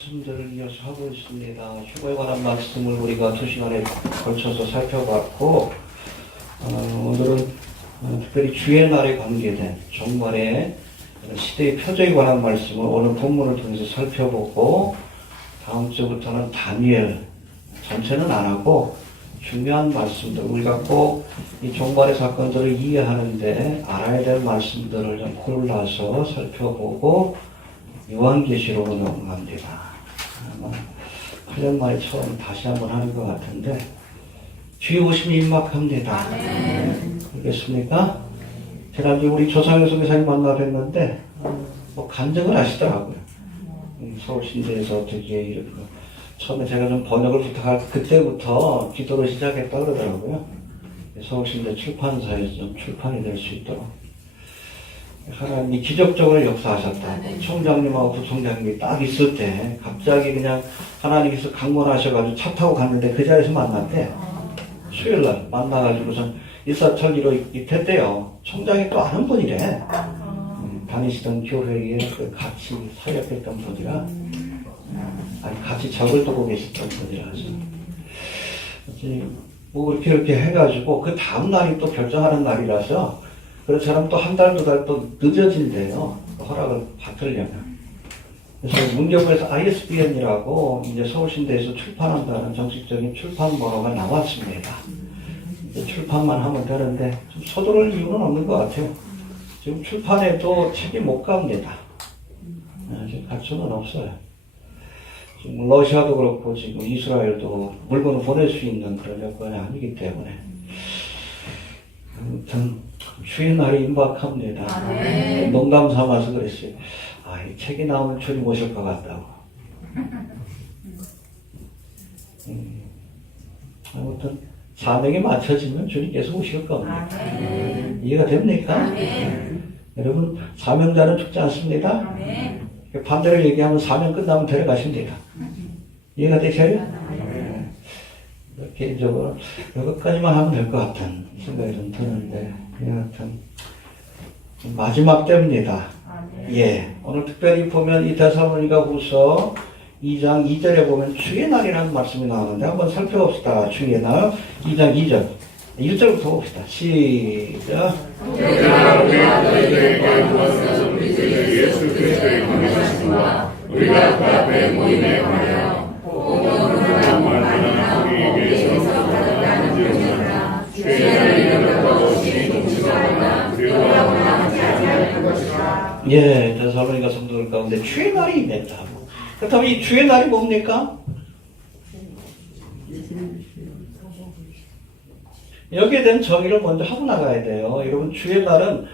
말씀들을 이어서 하고 있습니다. 휴거에 관한 말씀을 우리가 2시간에 걸쳐서 살펴봤고, 오늘은 특별히 주의 날에 관계된 종말의 시대의 표적에 관한 말씀을 오늘 본문을 통해서 살펴보고, 다음 주부터는 다니엘 전체는 안 하고 중요한 말씀들, 우리가 꼭 이 종말의 사건들을 이해하는데 알아야 될 말씀들을 좀 골라서 살펴보고 요한계시록으로 넘어갑니다. 아마 8년 만에 처음 다시 한번 하는 것 같은데 주의 오심이 임박합니다. 네. 그렇겠습니까? 지난주에 우리 조상혁 선교사님 만나 뵀는데 뭐 간증을 하시더라고요. 서울신대에서 어떻게 이렇게 처음에 제가 좀 번역을 부탁할 그때부터 기도를 시작했다 그러더라고요. 서울신대 출판사에서 좀 출판이 될 수 있도록 하나님이 기적적으로 역사하셨다고. 총장님하고 부총장님이 딱 있을 때 갑자기 그냥 하나님께서 강권하셔가지고 차 타고 갔는데 그 자리에서 만났대. 수요일날 만나가지고선 일사천리로 입했대요. 총장이 또 아는 분이래. 다니시던 교회에 같이 사역했던 분이라, 아니 같이 적을 두고 계셨던 분이라서 뭐 이렇게 해가지고 그 다음 날이 또 결정하는 날이라서 그렇처럼 또 한 달, 두 달 또 늦어진대요. 허락을 받으려면. 그래서 문교부에서 ISBN이라고 이제 서울신대에서 출판한다는 정식적인 출판 번호가 나왔습니다. 이제 출판만 하면 되는데 좀 서두를 이유는 없는 것 같아요. 지금 출판에도 책이 못 갑니다. 지금 갈 수는 없어요. 지금 러시아도 그렇고 지금 이스라엘도 물건을 보낼 수 있는 그런 여건이 아니기 때문에 아무튼 주의 날이 임박합니다. 농담 삼아서 그랬어요. 이 책이 나오면 주님 오실 것 같다고. 아무튼 사명이 맞춰지면 주님께서 오실 겁니다. 이해가 됩니까? 여러분, 사명자는 죽지 않습니다. 반대로 얘기하면 사명 끝나면 데려가십니다. 이해가 되셔요? 개인적으로 여기까지만 하면 될 것 같은 생각이 좀 드는데, 여하튼 마지막 때입니다. 예, 오늘 특별히 보면 이 데살로니가후서 2장 2절에 보면 주의 날이라는 말씀이 나오는데 한번 살펴봅시다. 주의 날 2장 2절 1절부터 봅시다. 시작. 예수 그리스도의 권위하심과 우리가 그 앞에 모임에 관하여 복음으로 말하는 우리에게서 받았다는 증언이라. 주의 날이 이르렀고 오시니 동치마다 두려워하거나 하지 아니할 것이라. 예, 데살로니가 성도들 가운데 주의 날이 임했다. 그렇다면 이 주의 날이 뭡니까? 여기에 대한 정의를 먼저 하고 나가야 돼요. 여러분, 주의 날은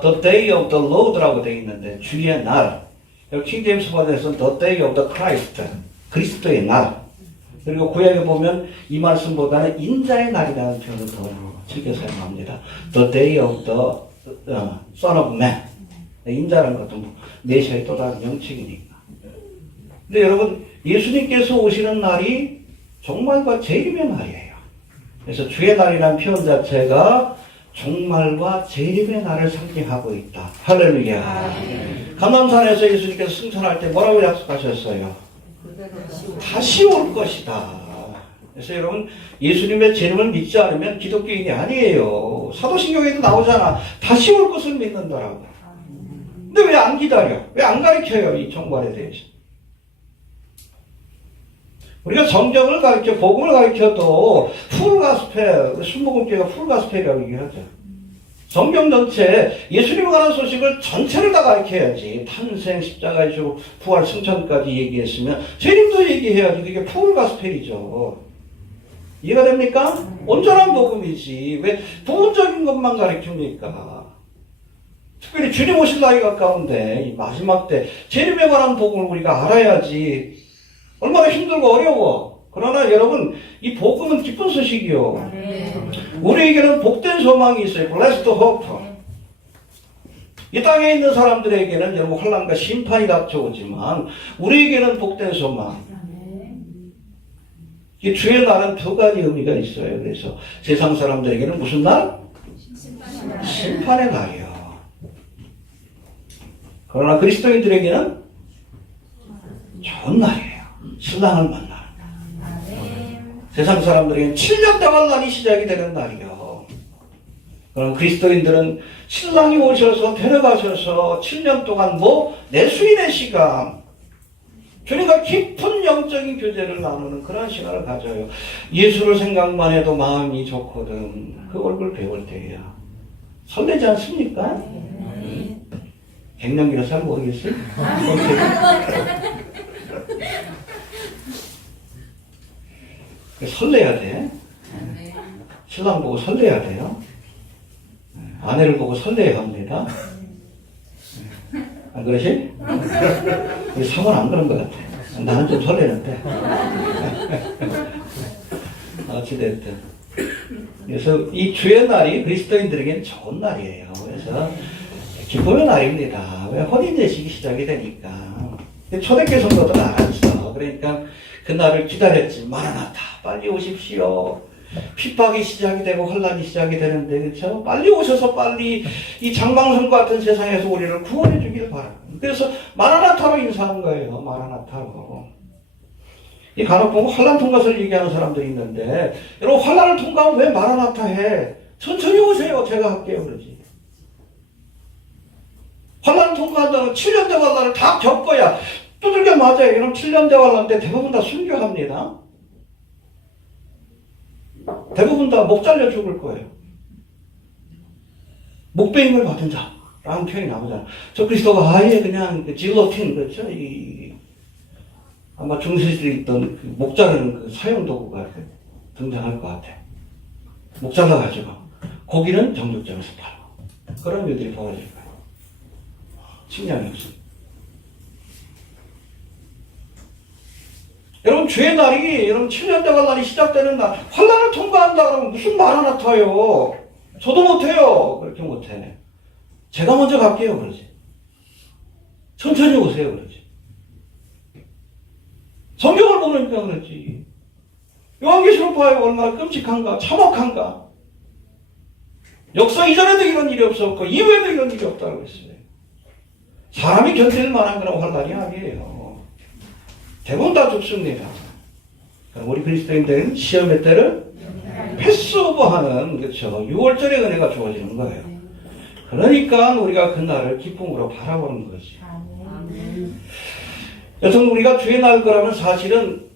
the day of the Lord라고 되어 있는데, 주의 날. 여기 킹제임스 버전에서는 the day of the Christ, 그리스도의 날. 그리고 구약에 보면 이 말씀보다는 인자의 날이라는 표현을 더 즐겨 사용합니다. the day of the Son of Man. 인자라는 것도 메시아의 또 다른 명칭이니까. 근데 여러분, 예수님께서 오시는 날이 종말과 재림의 날이에요. 그래서 주의 날이라는 표현 자체가 종말과 재림의 날을 상징하고 있다. 할렐루야. 감람산에서 예수님께서 승천할 때 뭐라고 약속하셨어요? 다시 올 것이다. 그래서 여러분, 예수님의 재림을 믿지 않으면 기독교인이 아니에요. 사도신경에도 나오잖아. 다시 올 것을 믿는다라고. 근데 왜 안 기다려? 왜 안 가르쳐요? 이 종말에 대해서. 우리가 성경을 가르쳐, 복음을 가르쳐도 풀가스펠, 순복음교회가 풀가스펠이라고 얘기하죠. 성경 전체, 예수님에 관한 소식을 전체를 다 가르쳐야지. 탄생, 십자가의 주, 부활, 승천까지 얘기했으면 재림도 얘기해야지. 그게 풀가스펠이죠. 이해가 됩니까? 온전한 복음이지. 왜 부분적인 것만 가르칩니까? 특별히 주님 오실 날이 가까운데 이 마지막 때 재림에 관한 복음을 우리가 알아야지. 얼마나 힘들고 어려워. 그러나 여러분, 이 복음은 기쁜 소식이요. 우리에게는 복된 소망이 있어요. Blessed hope. 이 땅에 있는 사람들에게는 여러분 환난과 심판이 닥쳐오지만 우리에게는 복된 소망. 이 주의 날은 두 가지 의미가 있어요. 그래서 세상 사람들에게는 무슨 날? 심판의 날이요. 그러나 그리스도인들에게는 좋은 날이에요. 신랑을 만나는 날. 세상 사람들에게는 7년 대환란이 시작이 되는 날이요. 그럼 그리스도인들은 신랑이 오셔서 데려가셔서 7년 동안 내수인의 시간, 주님과 깊은 영적인 교제를 나누는 그런 시간을 가져요. 예수를 생각만 해도 마음이 좋거든. 그 얼굴 배울 때야. 설레지 않습니까? 갱년기라 잘 모르겠어요? 설레야 돼. 신랑 보고 설레야 돼요. 아내를 보고 설레야 합니다. 안 그러시? 우리 사모는 안 그런 것 같아. 나는 좀 설레는데. 어찌됐든. 그래서 이 주의 날이 그리스도인들에게는 좋은 날이에요. 그래서 기쁨의 날입니다. 왜 혼인제식이 시작이 되니까. 초대교회 성도들은 알았어. 그러니까 그 날을 기다렸지. 마라나타, 빨리 오십시오. 핍박이 시작이 되고 혼란이 시작이 되는데, 그렇죠? 빨리 오셔서 빨리 이 장방선과 같은 세상에서 우리를 구원해 주길 바랍니다. 그래서 마라나타로 인사한 거예요. 마라나타로. 이 간혹 보면 환란 통과서를 얘기하는 사람들이 있는데, 여러분 환란을 통과하면 왜 마라나타 해? 천천히 오세요. 제가 할게요. 그러지. 환란을 통과한다는 7년 대환란을 다 겪어야 두들겨 맞아요. 그럼 7년 대환란인데 대부분 다 순교합니다. 대부분 다 목 잘려 죽을 거예요. 목베임을 받은 자라는 표현이 나오잖아요. 저 그리스도가 아예 그냥 질로틴, 그렇죠? 아마 중세시대에 있던 목 자르는 그 사용도구가 등장할 것 같아요. 목 잘라가지고 고기는 정육점에서 팔고 그런 일들이 벌어질 거예요. 식량이 없습니다. 여러분 주의 날이 여러분 7년 대환란이 시작되는 날, 환란을 통과한다 그러면 무슨 마라나타요? 저도 못해요. 그렇게 못해. 제가 먼저 갈게요. 그러지. 천천히 오세요. 그러지. 성경을 보니까 그렇지. 요한계시록 봐요. 얼마나 끔찍한가, 참혹한가. 역사 이전에도 이런 일이 없었고 이후에도 이런 일이 없다고 했어요. 사람이 견딜 만한 그런 환란이 아니에요. 대부분 다 죽습니다. 우리 그리스도인들은 시험의 때를 패스오버하는, 그렇죠, 6월절의 은혜가 주어지는 거예요. 그러니까 우리가 그날을 기쁨으로 바라보는 거지. 여튼 우리가 주의 날 거라면 사실은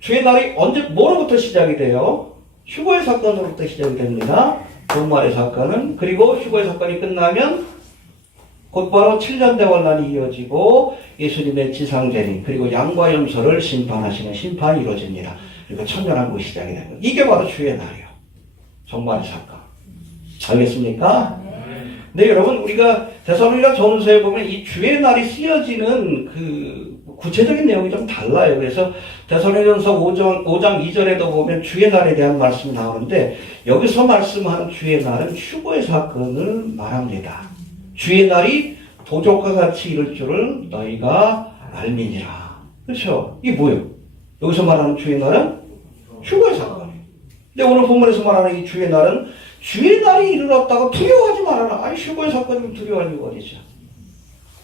주의 날이 뭐로부터 시작이 돼요? 휴거의 사건으로부터 시작이 됩니다. 종말의 사건은. 그리고 휴거의 사건이 끝나면 곧바로 7년 대환란이 이어지고 예수님의 지상재림 그리고 양과 염소를 심판하시는 심판이 이루어집니다. 그리고 천년왕국이 시작이 되는 거예요. 이게 바로 주의 날이에요. 종말의 사건. 알겠습니까? 네, 여러분, 우리가 데살로니가 전서에 보면 이 주의 날이 쓰여지는 그 구체적인 내용이 좀 달라요. 그래서 데살로니가전서 5장 2절에도 보면 주의 날에 대한 말씀이 나오는데 여기서 말씀하는 주의 날은 휴거의 사건을 말합니다. 주의 날이 도적과 같이 이룰 줄을 너희가 알미니라. 그렇죠? 이게 뭐예요? 여기서 말하는 주의 날은 휴거의 사건이에요. 근데 오늘 본문에서 말하는 이 주의 날은 주의 날이 이르렀다고 두려워하지 말아라. 아니 휴거의 사건이면 두려워할 이유가 어디죠?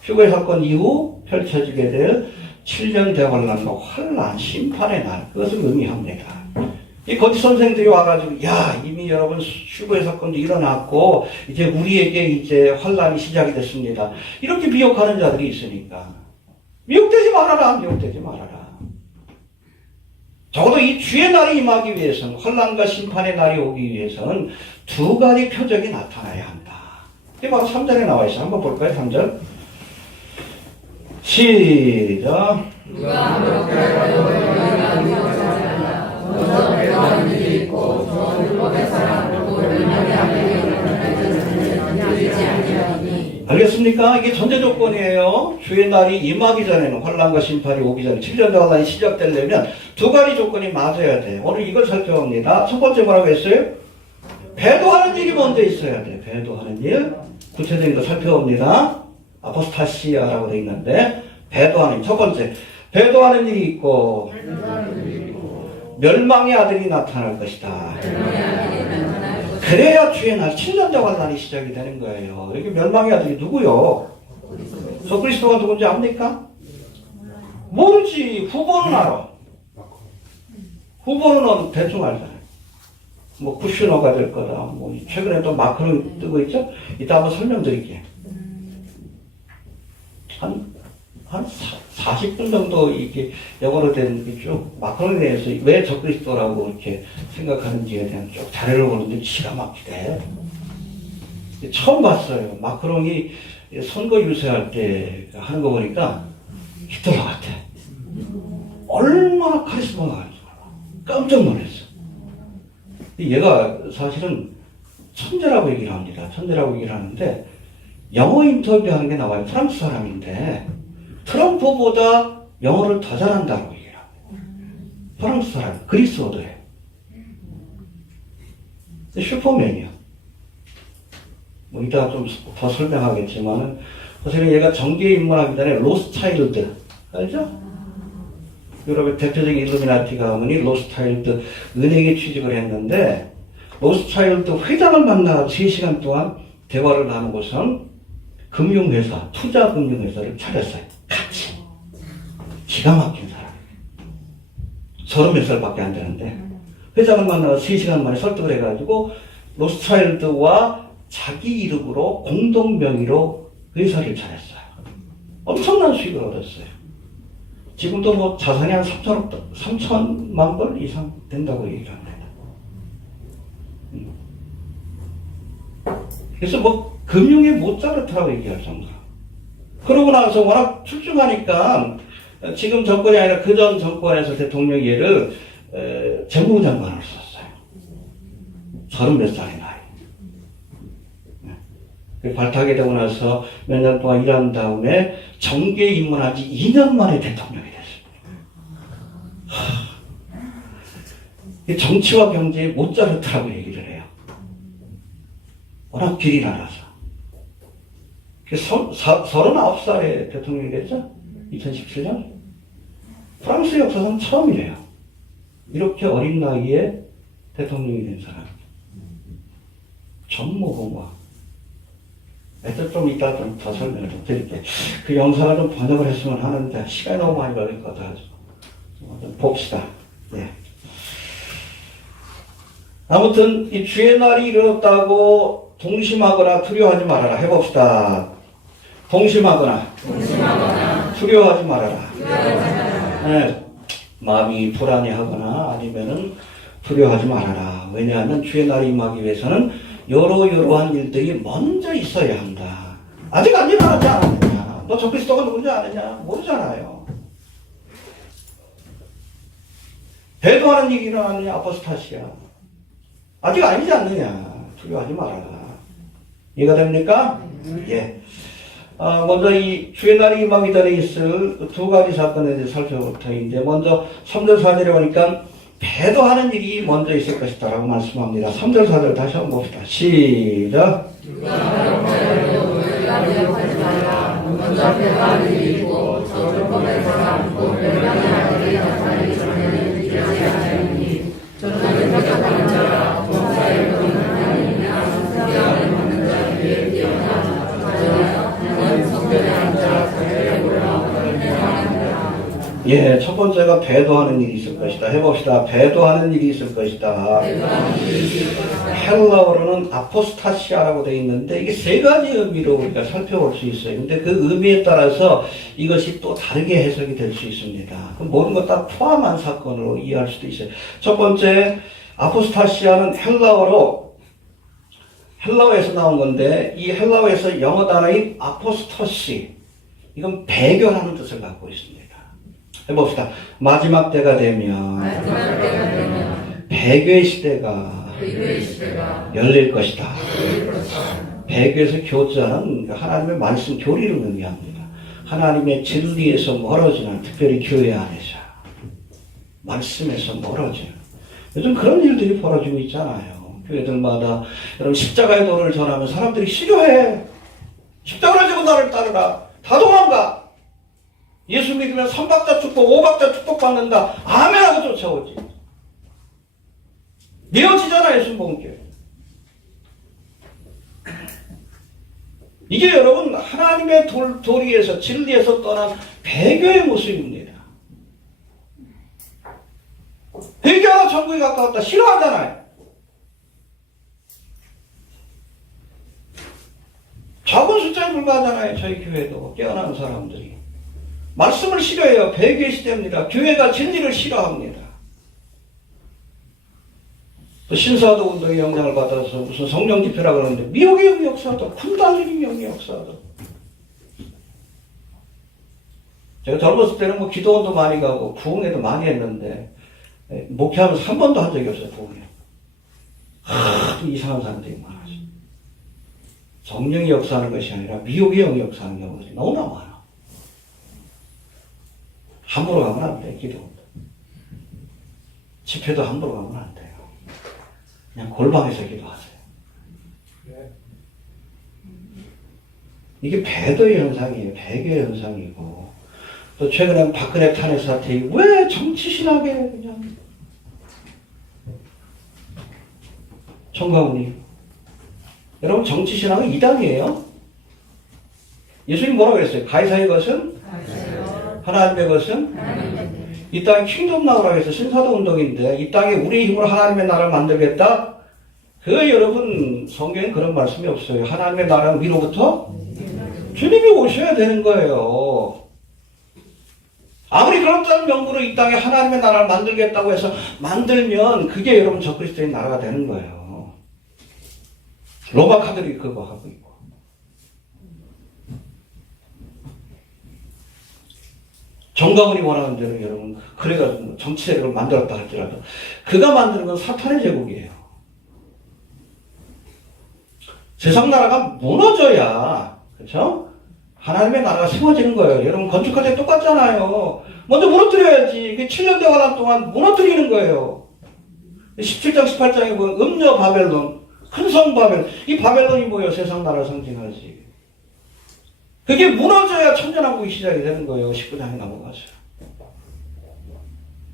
휴거의 사건 이후 펼쳐지게 될 7년 대환란과 환란, 심판의 날, 그것을 의미합니다. 이 거짓 선생들이 와가지고 야 이미 여러분 휴거의 사건도 일어났고 이제 우리에게 이제 환란이 시작이 됐습니다. 이렇게 미혹하는 자들이 있으니까 미혹되지 말아라. 미혹되지 말아라. 적어도 이 주의 날이 임하기 위해서는, 환란과 심판의 날이 오기 위해서는 두 가지 표적이 나타나야 한다. 이게 바로 3절에 나와 있어요. 한번 볼까요? 3절 시작. 누가 그렇게 하여도 너희가 미워하지 먼저 배워하는 일이 있고 저 율법의 사람으로 멸망이 되지 아니하니. 알겠습니까? 이게 전제 조건이에요. 주의 날이 임하기 전에는, 환란과 심판이 오기 전에 7년 대환란이 시작되려면 두 가지 조건이 맞아야 돼요. 오늘 이걸 살펴봅니다. 첫 번째 뭐라고 했어요? 배도하는 일이 먼저 있어야 돼요. 배도하는 일. 구체적인 거 살펴봅니다. 아포스타시아라고 되어 있는데 배도하는 일. 첫 번째, 배도하는 일이 있고 멸망의 아들이 나타날 것이다. 그래야 주의 날 7년 대환란이 시작이 되는 거예요. 여기 멸망의 아들이 누구요? 저 그리스도가 누군지 압니까? 모르지. 후보는 알아. 후보는 대충 알잖아요. 뭐 쿠슈너가 될 거다. 뭐 최근에 또 마크롱 뜨고 있죠. 이따 한번 설명드릴게요. 한 40분 정도 이게 영어로 된 게 쭉 마크롱에 대해서 왜 적그리스도라고 이렇게 생각하는지에 대한 쭉 자료를 보는데 기가 막히대. 처음 봤어요. 마크롱이 선거 유세할 때 하는 거 보니까 히틀러 같아. 얼마나 카리스마가 많은지 깜짝 놀랐어. 얘가 사실은 천재라고 얘기를 합니다. 천재라고 얘기를 하는데 영어 인터뷰하는 게 나와요. 프랑스 사람인데 트럼프보다 영어를 더 잘한다고 얘기를 합니다. 프랑스 사람, 그리스어도예요. 슈퍼맨이야. 뭐 이따가 좀 더 설명하겠지만은 사실은 얘가 정계 입문하기 전에 로스차일드 알죠? 유럽의 대표적인 일루미나티 가문이 로스차일드 은행에 취직을 했는데 로스차일드 회장을 만나 3시간 동안 대화를 나누고선 금융회사, 투자금융회사를 차렸어요. 같이. 기가 막힌 사람. 30몇 살밖에 안 되는데 회장을 만나서 3시간 만에 설득을 해가지고 로스차일드와 자기 이름으로 공동 명의로 회사를 차렸어요. 엄청난 수익을 얻었어요. 지금도 뭐 자산이 한 3천만 불 이상 된다고 얘기를 합니다. 그래서 뭐 금융의 모차르트라고 얘기할 정도로. 그러고 나서 워낙 출중하니까 지금 정권이 아니라 그전 정권에서 대통령이 얘를 재무부 장관을 썼어요. 30몇 살의 나이. 발탁이 되고 나서 몇 년 동안 일한 다음에 정계에 입문한 지 2년 만에 대통령이 됐습니다. 정치와 경제의 모차르트라고 얘기를 해요. 워낙 길이 날아서. 39살에 대통령이 됐죠? 2017년? 프랑스 역사상 처음이래요. 이렇게 어린 나이에 대통령이 된 사람. 전무후무한. 좀 이따 좀 더 설명을 좀 드릴게요. 그 영상을 좀 번역을 했으면 하는데 시간이 너무 많이 걸릴 것 같아가지고 좀 봅시다. 예. 아무튼 이 주의 날이 이르렀다고 동심하거나 두려워하지 말아라. 해봅시다. 동심하거나 두려워하지 말아라. 네. 마음이 불안해하거나 아니면은 두려워하지 말아라. 왜냐하면 주의 날이 임하기 위해서는 여러한 일들이 먼저 있어야 한다. 아직 안 일어나지 않았느냐? 너 적그리스도가 누군지 아느냐? 모르잖아요. 배도하는 일이 일어나느냐? 아포스타시아. 아직 아니지 않느냐? 두려워하지 말아라. 이해가 됩니까? 예. 먼저 이 주의 날이 임하기 전에 있을 두 가지 사건에 대해서 살펴볼 터인데, 먼저 3절 4절에 보니까 배도하는 일이 먼저 있을 것이다 라고 말씀합니다. 3절 4절 다시 한번 봅시다. 시작. 먼저 배도하는 일이 있고 저를 보내 사람 곧 변명하는 자산이 전에는 이르지 않으니 저는 회개하는 자라 범사에 보이는 하나님이나 성경을 받는 자에게 뛰어나 저는 성경에 앉아 자기를 골라 예, 첫 번째가 배도하는 일이 있을 것이다. 해봅시다. 배도하는 일이 있을 것이다. 헬라어로는 아포스타시아라고 되어 있는데 이게 세 가지 의미로 우리가 살펴볼 수 있어요. 근데 그 의미에 따라서 이것이 또 다르게 해석이 될 수 있습니다. 그럼 모든 것 다 포함한 사건으로 이해할 수도 있어요. 첫 번째, 아포스타시아는 헬라어에서 나온 건데 이 헬라어에서 영어 단어인 아포스토시, 이건 배교라는 뜻을 갖고 있습니다. 해봅시다. 마지막 때가 되면 배교의 시대가 열릴 것이다. 배교에서 교자는 하나님의 말씀 교리를 의미합니다. 하나님의 진리에서 멀어지는, 특별히 교회 안에서 말씀에서 멀어지는, 요즘 그런 일들이 벌어지고 있잖아요. 교회들마다 여러분 십자가의 도를 전하면 사람들이 싫어해. 십자가를 지고 나를 따르라. 다 도망가. 예수 믿으면 3박자 축복, 5박자 축복 받는다. 아멘 하고 쫓아오지. 미워지잖아요, 순복음교회. 이게 여러분 하나님의 도리에서, 진리에서 떠난 배교의 모습입니다. 깨어나 천국에 가까웠다 싫어하잖아요. 적은 숫자에 불과하잖아요. 저희 교회도 깨어나는 사람들이. 말씀을 싫어해요. 배교의 시대입니다. 교회가 진리를 싫어합니다. 또 신사도 운동의 영향을 받아서 무슨 성령 집회라 그러는데 미혹의 역사도 군단주의 영의 역사도. 제가 젊었을 때는 뭐 기도원도 많이 가고 부흥회도 많이 했는데 목회하면서 한 번도 한 적이 없어요. 부흥회. 이상한 사람들이 많아요. 성령이 역사하는 것이 아니라 미혹의 영이 역사하는 경우들이 너무나 많아. 함부로 가면 안 돼. 기도원도. 집회도 함부로 가면 안 돼요. 그냥 골방에서 기도하세요. 이게 배도의 현상이에요. 배교의 현상이고. 또 최근에 박근혜 탄핵 사태, 왜 정치신하게 그냥. 청가문이. 여러분, 정치신앙은 이단이에요. 예수님 뭐라고 그랬어요? 가이사의 것은? 하나님의 것은? 이 땅에 킹덤 나오라고 해서 신사도 운동인데, 이 땅에 우리의 힘으로 하나님의 나라를 만들겠다? 여러분, 성경에 그런 말씀이 없어요. 하나님의 나라는 위로부터? 주님이 오셔야 되는 거예요. 아무리 그렇다는 명분으로 이 땅에 하나님의 나라를 만들겠다고 해서 만들면 그게 여러분 적그리스도의 나라가 되는 거예요. 로마 카톨릭이 그거 하고 있고. 정가문이 원하는 대로 여러분, 그래가지고 정치 세력을 만들었다 할지라도 그가 만드는 건 사탄의 제국이에요. 세상 나라가 무너져야, 그렇죠? 하나님의 나라가 세워지는 거예요. 여러분, 건축할 때 똑같잖아요. 먼저 무너뜨려야지. 7년 대관한 동안 무너뜨리는 거예요. 17장, 18장에 보면 음녀 바벨론, 큰성 바벨론. 이 바벨론이 뭐예요? 세상 나라 상징하지. 그게 무너져야 천년왕국이 시작이 되는 거예요. 19장에 넘어가서.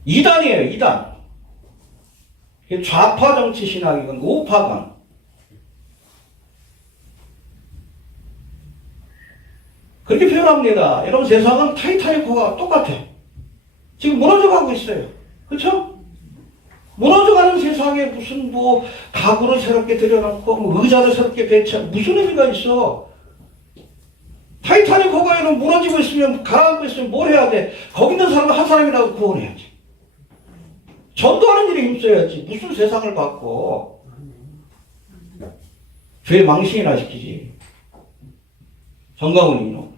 이단이에요. 이단. 좌파 정치 신학이건 우파건. 그렇게 표현합니다. 여러분, 세상은 타이타닉호가 똑같아. 지금 무너져가고 있어요. 그렇죠? 무너져가는 세상에 무슨 가구를 새롭게 들여놓고 의자를 새롭게 배치하고 무슨 의미가 있어? 타이타닉호가 여러분 무너지고 있으면, 가라앉고 있으면 뭘 해야 돼? 거기 있는 사람은 한 사람이라도 구원해야지. 전도하는 일에 힘써야지. 무슨 세상을 받고 죄 망신이나 시키지. 정강훈 이놈,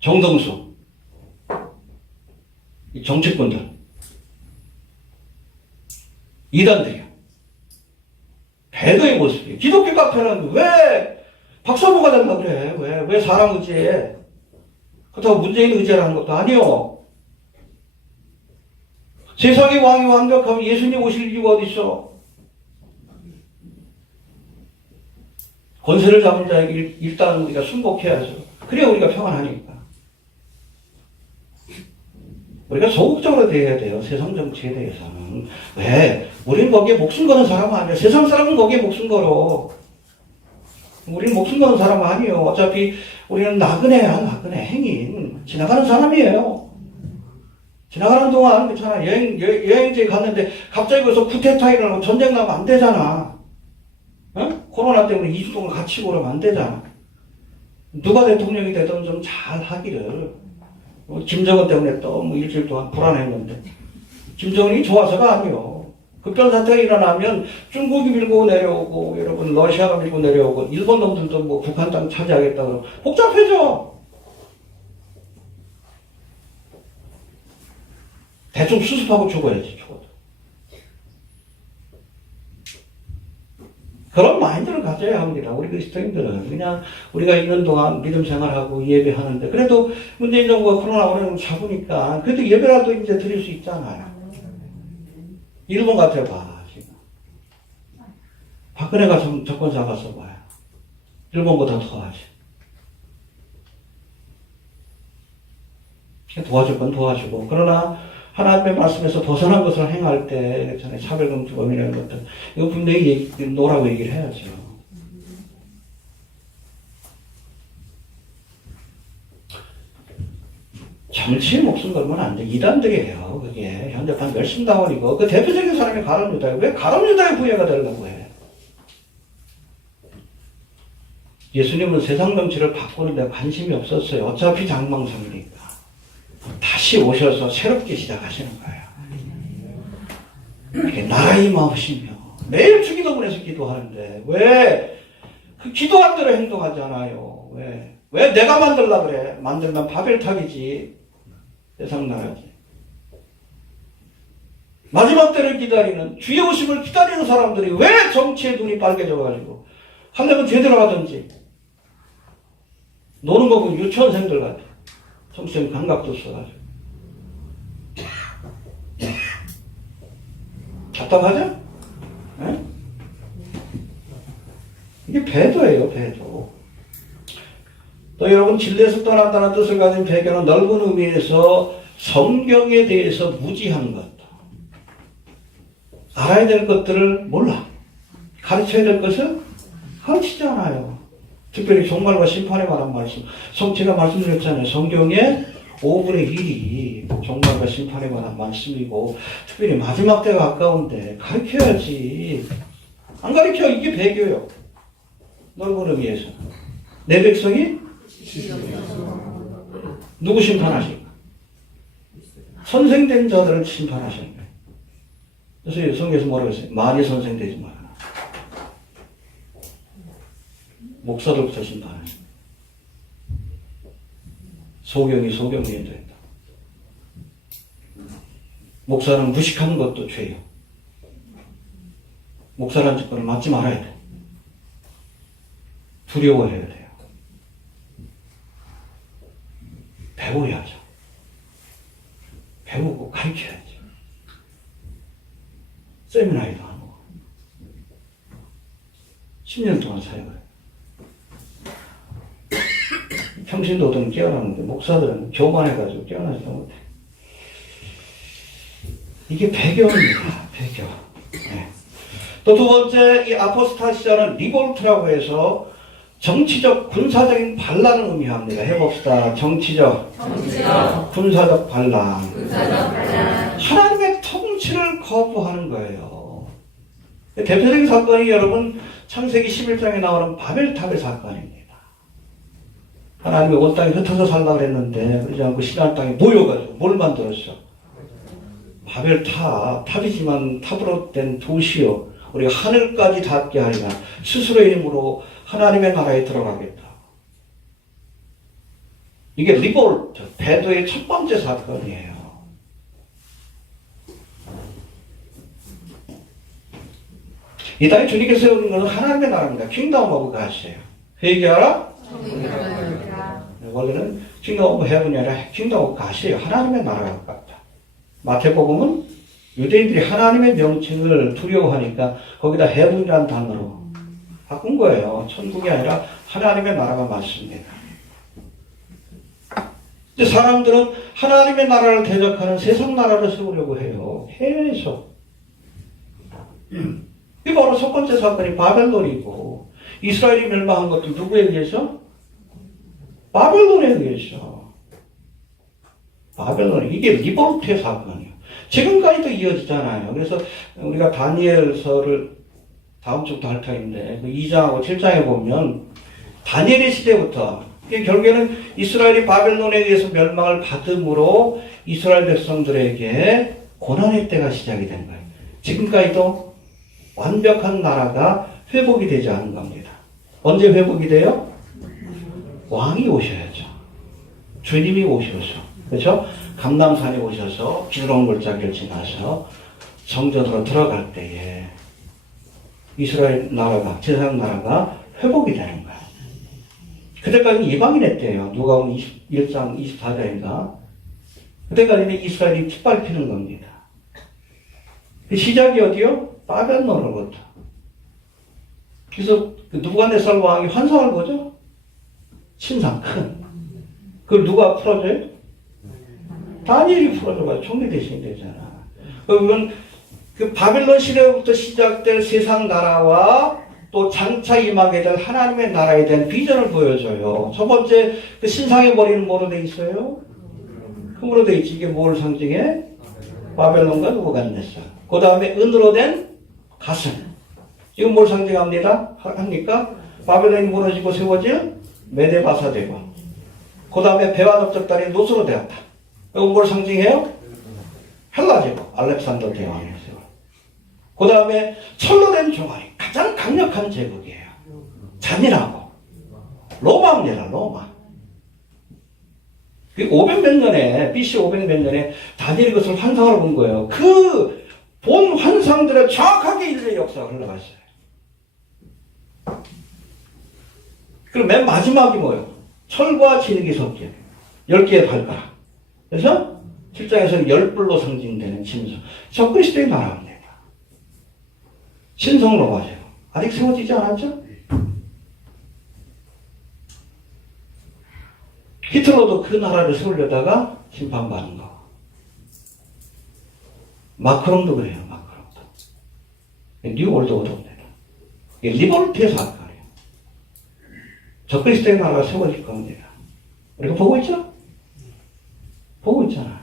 정동수, 이 정치꾼들, 이단들이요. 배도의 모습이에요. 기독교 카페는 왜 박사모가 된다 그래? 왜 사람 의지해? 그렇다고 문재인 의지라는 것도 아니요. 세상의 왕이 완벽하면 예수님 오실 이유가 어디 있어? 권세를 잡은 자에게 일단 우리가 순복해야죠. 그래야 우리가 평안하니까. 우리가 소극적으로 대해야 돼요. 세상 정치에 대해서는. 왜? 우리는 거기에 목숨 거는 사람 아니에요. 세상 사람은 거기에 목숨 걸어. 우리는 목숨 거는 사람 아니에요. 어차피 우리는 나그네야, 나그네. 행인. 지나가는 사람이에요. 지나가는 동안, 괜찮아. 여행지에 갔는데 갑자기 거기서 쿠데타 일어나고 전쟁 나면 안 되잖아. 어? 코로나 때문에 2주 동안 갇히고 그러면 안 되잖아. 누가 대통령이 되든 좀 잘 하기를. 김정은 때문에 또 일주일 동안 불안했는데. 김정은이 좋아서가 아니요. 급변사태가 일어나면 중국이 밀고 내려오고, 여러분, 러시아가 밀고 내려오고, 일본 놈들도 북한 땅 차지하겠다 그러면 복잡해져. 대충 수습하고 죽어야지, 죽어도. 그런 마인드를 가져야 합니다. 우리 그리스도인들은. 그냥 우리가 있는 동안 믿음 생활하고 예배하는데, 그래도 문재인 정부가 코로나 오래는 잡으니까, 그래도 예배라도 이제 드릴 수 있잖아요. 일본 같아 봐, 지금. 박근혜가 정권 잡아서 봐요. 일본보다 더 하지. 도와줄 건 도와주고, 그러나 하나님의 말씀에서 벗어난 것을 행할 때, 차별금지범이라는 것들, 이거 분명히 노라고 얘기를 해야죠. 정치에 목숨 걸면 안 돼. 이단들이에요. 그게 현대판 멸신당원이고 그 대표적인 사람이 가룟 유다예요. 왜 가룟 유다의 후예가 되려고 해? 예수님은 세상 정치를 바꾸는 데 관심이 없었어요. 어차피 장망성이니까. 다시 오셔서 새롭게 시작하시는 거예요. 이렇게 나라의 마음이시며 매일 주기도문에서 기도하는데 왜 그 기도한 대로 행동하지 않아요? 왜 내가 만들려고 그래? 만들면 바벨탑이지. 세상 나라지. 마지막 때를 기다리는 주의 오심을 기다리는 사람들이 왜 정치에 눈이 빨개져가지고 하려면 제대로 하든지 노는 거 보면 유치원생들 같아. 정치적 감각도 없어가지고. 답답하죠? 네? 이게 배도예요, 배도. 또 여러분, 진리에서 떠난다는 뜻을 가진 배교는 넓은 의미에서 성경에 대해서 무지한 것. 알아야 될 것들을 몰라. 가르쳐야 될 것을 가르치지 않아요. 특별히 종말과 심판에 관한 말씀. 제가 말씀드렸잖아요. 성경의 5분의 1이 종말과 심판에 관한 말씀이고, 특별히 마지막 때가 가까운데 가르쳐야지. 안 가르쳐. 이게 배교요. 넓은 의미에서. 내 백성이 누구 심판하실까? 선생된 자들을 심판하시는 거예요. 그래서 성경에서 뭐라고 했어요? 많이 선생되지 마라. 목사들부터 심판하시는 거예요. 소경이 된다. 목사는 무식하는 것도 죄요. 목사라는 직분을 맡지 말아야 돼. 두려워해야 돼요. 배워야죠. 배우고 가르쳐야죠. 세미나에도 안 오고 10년 동안 사역을 해요. 평신도들은 깨어나는데 목사들은 교만해가지고 깨어나지 못해. 이게 배교입니다. 배교. 네. 또 두 번째, 이 아포스타시아는 리볼트라고 해서 정치적, 군사적인 반란을 의미합니다. 해봅시다. 정치적, 군사적 반란. 하나님의 통치를 거부하는 거예요. 대표적인 사건이 여러분 창세기 11장에 나오는 바벨탑의 사건입니다. 하나님이 온 땅에 흩어져 살라고 했는데 그러지 않고 신할 땅에 모여가지고 뭘 만들었어? 바벨탑, 탑이지만 탑으로 된 도시요. 우리가 하늘까지 닿게 하리라. 스스로의 힘으로 하나님의 나라에 들어가겠다. 이게 리볼트, 배도의 첫 번째 사건이에요. 이 땅에 주님께서 세우는 것은 하나님의 나라입니다. 킹덤 오브 갓이에요. 회개하라? 원래는 킹덤 오브 헤븐이 아니라 킹덤 오브 갓이에요. 하나님의 나라가 같다. 마태복음은 유대인들이 하나님의 명칭을 두려워하니까 거기다 헤븐이라는 단어로 바꾼 거예요. 천국이 아니라 하나님의 나라가 맞습니다. 근데 사람들은 하나님의 나라를 대적하는 세상 나라를 세우려고 해요. 해외에서. 이게 바로 첫 번째 사건이 바벨론이고, 이스라엘이 멸망한 것도 누구에 의해서? 바벨론에 의해서. 바벨론, 이게 리볼트의 사건이에요. 지금까지도 이어지잖아요. 그래서 우리가 다니엘서를 다음 주부터 할 터인데, 그 2장하고 7장에 보면, 다니엘의 시대부터, 결국에는 이스라엘이 바벨론에 의해서 멸망을 받음으로 이스라엘 백성들에게 고난의 때가 시작이 된 거예요. 지금까지도 완벽한 나라가 회복이 되지 않은 겁니다. 언제 회복이 돼요? 왕이 오셔야죠. 주님이 오셔서. 그렇죠? 감람산에 오셔서 기드론 골짜기를 지나서 성전으로 들어갈 때에 이스라엘 나라가, 세상 나라가 회복이 되는 거예요. 그때까지는 이방인의 때예요. 누가복음 21장 24절인가. 그때까지는 이스라엘이 짓밟히는 겁니다. 그 시작이 어디요? 바벨론으로부터. 그래서 누부갓네살 왕이 환상을 보죠? 신상 큰. 그걸 누가 풀어줘요? 다니엘이 풀어줘가지고 총리 대신이 되잖아. 그러면 그 바벨론 시대부터 시작될 세상 나라와 또 장차 임하게 될 하나님의 나라에 대한 비전을 보여줘요. 첫 번째, 그 신상의 머리는 뭐로 돼 있어요? 금으로 돼 있지. 이게 뭘 상징해? 바벨론과 느부갓네살. 그 다음에 은으로 된 가슴. 지금 뭘 상징합니다? 합니까? 바벨론이 무너지고 세워질 메데바사되고. 그 다음에 배와 넓적다리 노스로 되었다. 이건 뭘 상징해요? 헬라제국. 알렉산더 대왕의 세월. 그 다음에 철로 된 종아리. 가장 강력한 제국이에요. 잔인하고. 로마입니다. 로마. 500몇 년에, BC 500몇 년에 다니엘이 그것을 환상을 본 거예요. 그 본 환상들에 정확하게 인류의 역사가 흘러갔어요. 그리고 맨 마지막이 뭐예요? 철과 진흙이 섞인 10개의 발가락. 그래서 7장에서는 열불로 상징되는 짐승. 저 그리스도의 나라입니다. 신성 로마제국. 아직 세워지지 않았죠? 히틀러도 그 나라를 세우려다가 심판받는 거. 마크롱도 그래요. 마크롱도. 뉴월드 오더입니다. 이게 리볼트의 사건이에요. 적그리스도의 나라가 세워질 겁니다. 우리가 보고 있죠? 보고 있잖아요.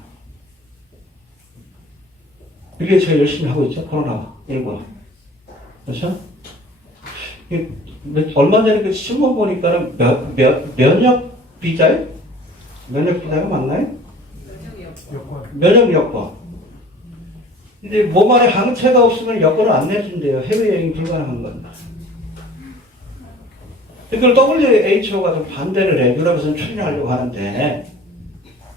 이게 제가 열심히 하고 있죠? 코로나19. 그렇죠? 얼마 전에 그 신문 보니까는 면역 비자요? 면역 비자가 맞나요? 면역 여권. 근데 몸 안에 항체가 없으면 여권을 안 내준대요. 해외여행 불가능한 겁니다. 이걸 WHO가 좀 반대를 해. 유럽에서는 출연하려고 하는데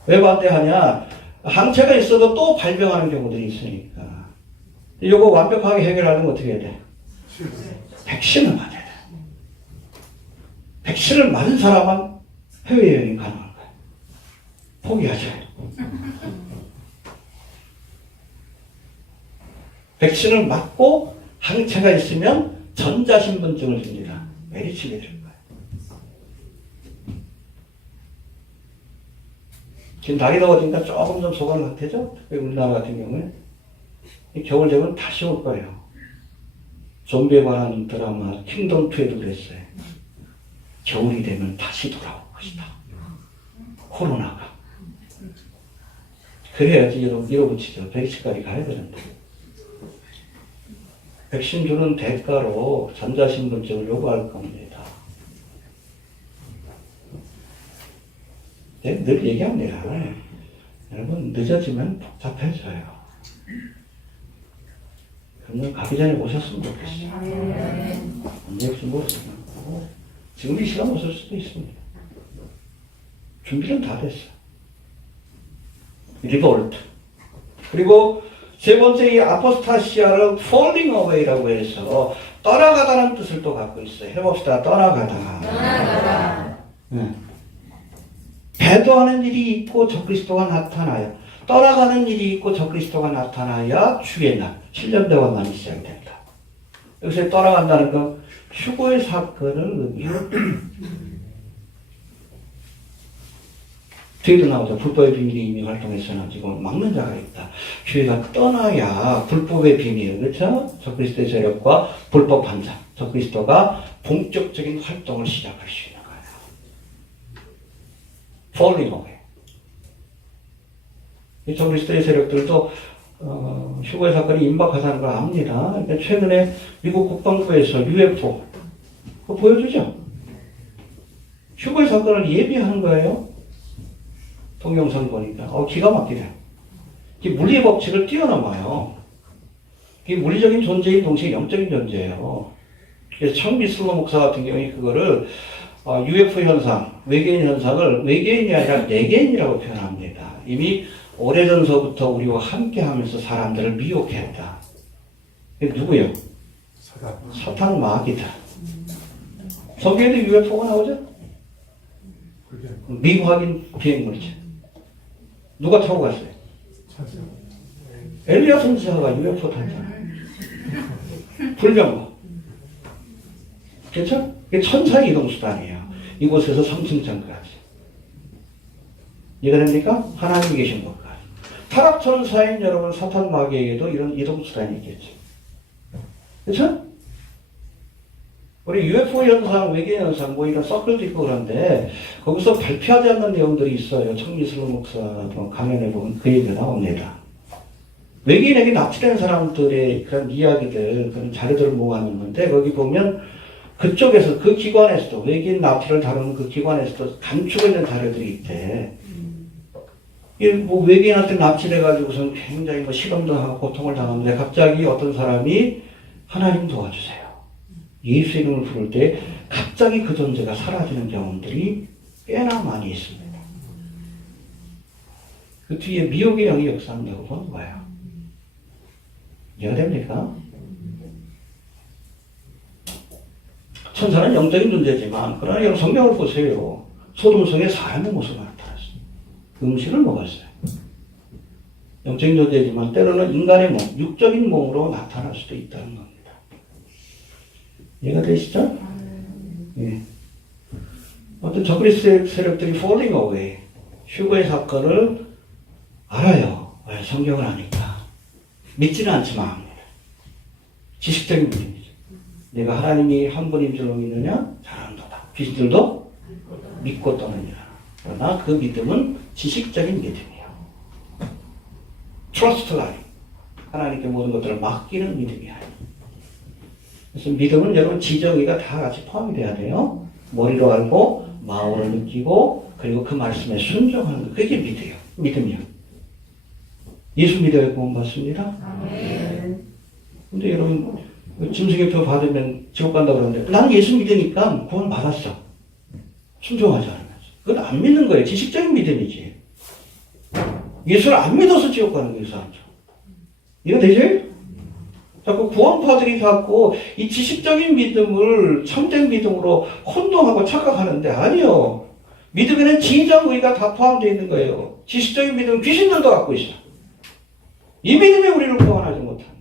왜 반대하냐? 항체가 있어도 또 발병하는 경우들이 있으니까. 이거 완벽하게 해결하려면 어떻게 해야 돼? 백신을 맞아야 돼. 백신을 맞은 사람은 해외여행이 가능한 거야. 포기하죠. 백신을 맞고 항체가 있으면 전자신분증을 줍니다. 메리츠게 될 거예요. 지금 날이 더워지니까 조금 좀 속아는 상태죠? 특히 우리나라 같은 경우에. 겨울 되면 다시 올 거예요. 좀비에 관한 드라마 킹덤2에도 그랬어요. 겨울이 되면 다시 돌아올 것이다. 코로나가. 그래야지 밀어붙이죠. 백신까지 가야 되는데. 백신 주는 대가로 전자신분증을 요구할 겁니다. 내가 늘 얘기합니다. 여러분, 늦어지면 복잡해져요. 그러면 가기 전에 오셨으면 좋겠어요. 언제 혹시 모르지만. 지금 이 시간 오실 수도 있습니다. 준비는 다 됐어요. 리볼트. 그리고 세 번째 이 아포스타시아를 falling away라고 해서 떠나가다는 뜻을 또 갖고 있어요. 해봅시다. 떠나가다. 떠나가다. 네. 배도하는 일이 있고 적그리스도가 나타나요. 떠나가는 일이 있고 적그리스도가 나타나야 주의 날, 7년대와 난이 시작이 된다. 여기서 떠나간다는 건 휴거의 사건을 의미해요. 뒤에도 나오죠. 불법의 비밀이 이미 활동했으나 지금 막는 자가 있다. 교회가 떠나야 불법의 비밀, 그렇죠? 적그리스도의 세력과 불법 반사, 적그리스도가 본격적인 활동을 시작할 수 있는 거예요. falling away. 이 적그리스도의 세력들도 휴거의 사건이 임박하다는 걸 압니다. 그러니까 최근에 미국 국방부에서 UFO 그거 보여주죠. 휴거의 사건을 예비하는 거예요. 동영상 보니까 기가 막히다. 이 물리의 법칙을 뛰어넘어요. 이 물리적인 존재인 동시에 영적인 존재예요. 그래서 청미슬로 목사 같은 경우에 그거를 UFO 현상, 외계인 현상을 외계인이 아니라 내계인이라고 표현합니다. 이미 오래전서부터 우리와 함께하면서 사람들을 미혹했다. 이게 누구예요? 사탄 마귀다. 성경에도 UFO가 나오죠? 미확인 비행물체. 누가 타고 갔어요? 엘리야 선지자가 UFO 탔잖아요. 불명거. 그렇죠? 이게 천사의 이동수단이에요. 이곳에서 성층천까지. 이해가 됩니까? 하나님이 계신 것까지. 타락천사인 여러분 사탄 마귀에게도 이런 이동수단이 있겠죠. 그렇죠? 우리 UFO 현상, 외계 현상, 뭐 이런 서클도 있고 그런데, 거기서 발표하지 않는 내용들이 있어요. 청미슬 목사 강연에 보면 그 얘기가 나옵니다. 외계인에게 납치된 사람들의 그런 이야기들, 그런 자료들을 모아놓은 건데, 거기 보면 그쪽에서, 그 기관에서도, 외계인 납치를 다루는 그 기관에서도 감추고 있는 자료들이 있대. 뭐 외계인한테 납치돼가지고선 굉장히 뭐 실험도 하고 고통을 당하는데, 갑자기 어떤 사람이 하나님 도와주세요. 예수 이름을 부를 때 갑자기 그 존재가 사라지는 경험들이 꽤나 많이 있습니다. 그 뒤에 미혹의 영이 역사한다고 보는 거예요. 이해가 됩니까? 천사는 영적인 존재지만, 그러나 여러분 성경을 보세요. 소돔 속에 사람의 모습이 나타났어요. 음식을 먹었어요. 영적인 존재지만 때로는 인간의 몸, 육적인 몸으로 나타날 수도 있다는 겁니다. 이해가 되시죠? 예. 어떤 적그리스도 세력들이 falling away, 휴거의 사건을 알아요. 왜? 성경을 아니까. 믿지는 않지만 합니다. 지식적인 믿음이죠. 내가 하나님이 한 분인 줄로 믿느냐? 잘한다. 귀신들도 믿고 떠느니라. 그러나 그 믿음은 지식적인 믿음이에요. Trust life. 하나님께 모든 것들을 맡기는 믿음이 아니에요. 그래서 믿음은 여러분 지정의가 다 같이 포함이 돼야 돼요. 머리로 알고 마음으로 느끼고 그리고 그 말씀에 순종하는 것. 그게 믿어요. 믿음이요. 예수 믿어야 구원받습니다. 근데 여러분 짐승의표 받으면 지옥 간다고 그러는데 나는 예수 믿으니까 구원 받았어. 순종하지 않으면서. 그건 안 믿는 거예요. 지식적인 믿음이지. 예수를 안 믿어서 지옥 가는 거예요. 사람들. 이거 되죠? 자꾸 구원파들이 자꾸 이 지식적인 믿음을 참된 믿음으로 혼동하고 착각하는데 아니요. 믿음에는 지정의가 다 포함되어 있는 거예요. 지식적인 믿음은 귀신들도 갖고 있어. 이 믿음에 우리를 구원하지 못합니다.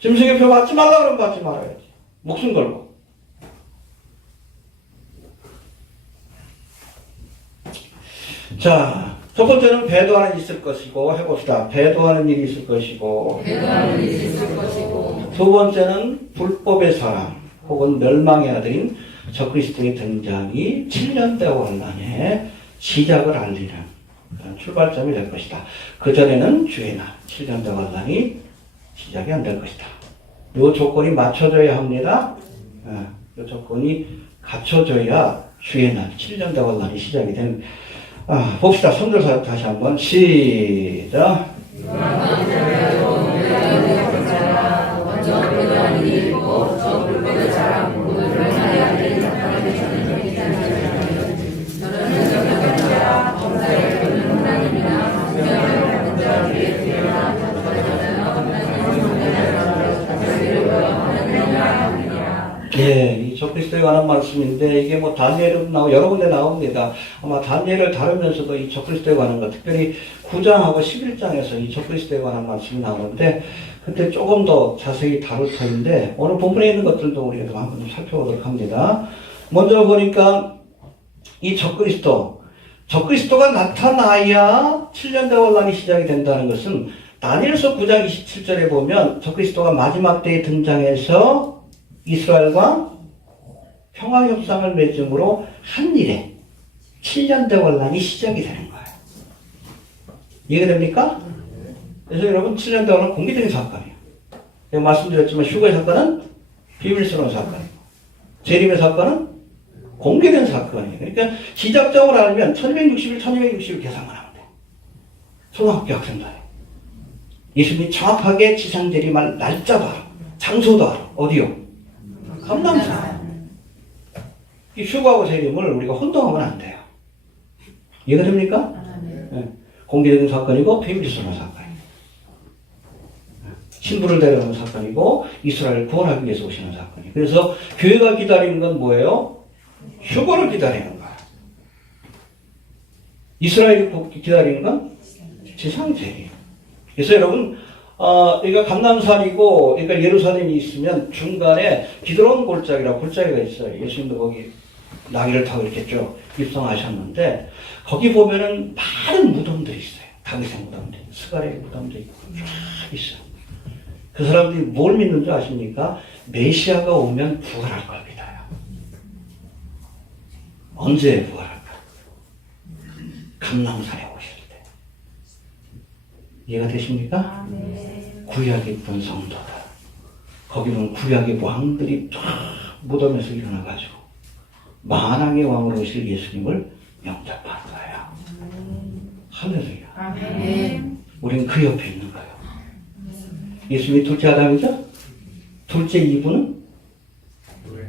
짐승의 표 받지 말라 그러면 받지 말아야지. 목숨 걸고. 자, 첫 번째는 배도하는 일이 있을 것이고 해봅시다. 배도하는 일이 있을 것이고. 두 번째는 불법의 사람 혹은 멸망의 아들인 적그리스도의 등장이 7년대 환란의 시작을 알리는 그런 출발점이 될 것이다. 그 전에는 주의 날 7년대 환란이 시작이 안 될 것이다. 이 조건이 맞춰져야 합니다. 이 조건이 갖춰져야 주의 날 7년대 환란이 시작이 되는. 봅시다. 손들 다시 한번 시작. 예, 이 적그리스도에 관한 말씀인데 이게 뭐 다니엘은 나오고 여러 군데 나옵니다. 아마 다니엘을 다루면서도 이 적그리스도에 관한 것, 특별히 9장하고 11장에서 이 적그리스도에 관한 말씀이 나오는데 그때 조금 더 자세히 다룰 터인데 오늘 본문에 있는 것들도 우리가 좀 한번 살펴보도록 합니다. 먼저 보니까 이 적그리스도가 나타나야 7년대 환란이 시작이 된다는 것은 다니엘서 9장 27절에 보면 적그리스도가 마지막 때에 등장해서 이스라엘과 평화협상을 맺음으로 한 일에 7년대 환란이 시작이 되는 거예요. 이해가 됩니까? 그래서 여러분 7년대 환란은 공개적인 사건이에요. 제가 말씀드렸지만 휴거의 사건은 비밀스러운 사건이고 재림의 사건은 공개된 사건이에요. 그러니까 시작점을 알면 1260일, 1260일 계산만 하면 돼요. 초등학교 학생들이. 예수님이 정확하게 지상재림할 날짜도 알아. 장소도 알아. 어디요? 감람산. 이 휴거하고 재림을 우리가 혼동하면 안 돼요. 이해가 됩니까? 네. 공개적인 사건이고 비밀스러운 사건이에요. 신부를 데려오는 사건이고 이스라엘을 구원하기 위해서 오시는 사건이에요. 그래서 교회가 기다리는 건 뭐예요? 휴거를 기다리는 거예요. 이스라엘이 기다리는 건 지상재림. 그래서 여러분 여기가 감람산이고, 그러니까 예루살렘이 있으면 중간에 기드론 골짜기가 있어요. 예수님도 거기 나귀를 타고 이렇게 쭉 입성하셨는데, 거기 보면은 많은 무덤들이 있어요. 다윗의 무덤들, 스가랴의 무덤도 있고, 쫙 있어요. 그 사람들이 뭘 믿는 줄 아십니까? 메시아가 오면 부활할 걸 믿어요. 언제 부활할까? 감람산에 오실 때. 이해가 되십니까? 구약에 있던 성도들. 거기는 구약의 왕들이 쫙 무덤에서 일어나가지고 만왕의 왕으로 오실 예수님을 영접한 거예요. 할렐루야. 우리는 그 옆에 있는 거예요. 예수님이 둘째 아담이죠? 둘째 이브는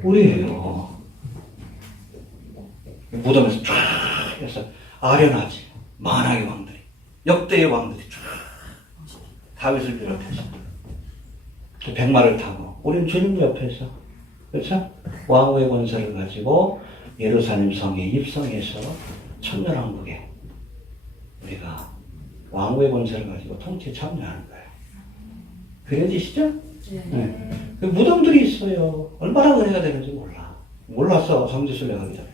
우리예요. 무덤에서 쫙 해서 아련하지. 만왕의 왕들이, 역대의 왕들이 쫙 다윗을 비롯해서 백마를 타고 우리는 주님 옆에서, 그렇죠? 왕후의 권세를 가지고 예루살렘 성에 입성해서 천년왕국에 우리가 왕후의 권세를 가지고 통치에 참여하는 거예요. 그려지시죠? 네. 그 무덤들이 있어요. 얼마나 은혜가 되는지 몰라. 몰라서 성지순례 가기 전에.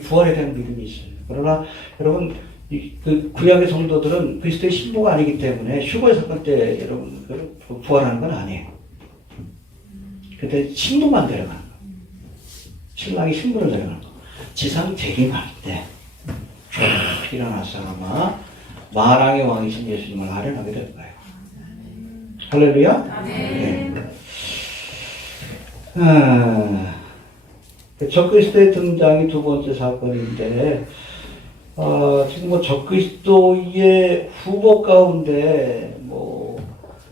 부활에 대한 믿음이 있어요. 그러나 여러분, 그 구약의 성도들은 그리스도의 신부가 아니기 때문에 휴거의 사건 때 여러분 부활하는 건 아니에요. 그때 신부만 데려가는 거. 신랑이 신부를 데려가는 거. 지상 재림할 때 일어나서 아마 만왕의 왕이신 예수님을 아련하게 될 거예요. 할렐루야. 네. 적그리스도의 등장이 두 번째 사건인데, 지금 뭐 적그리스도의 후보 가운데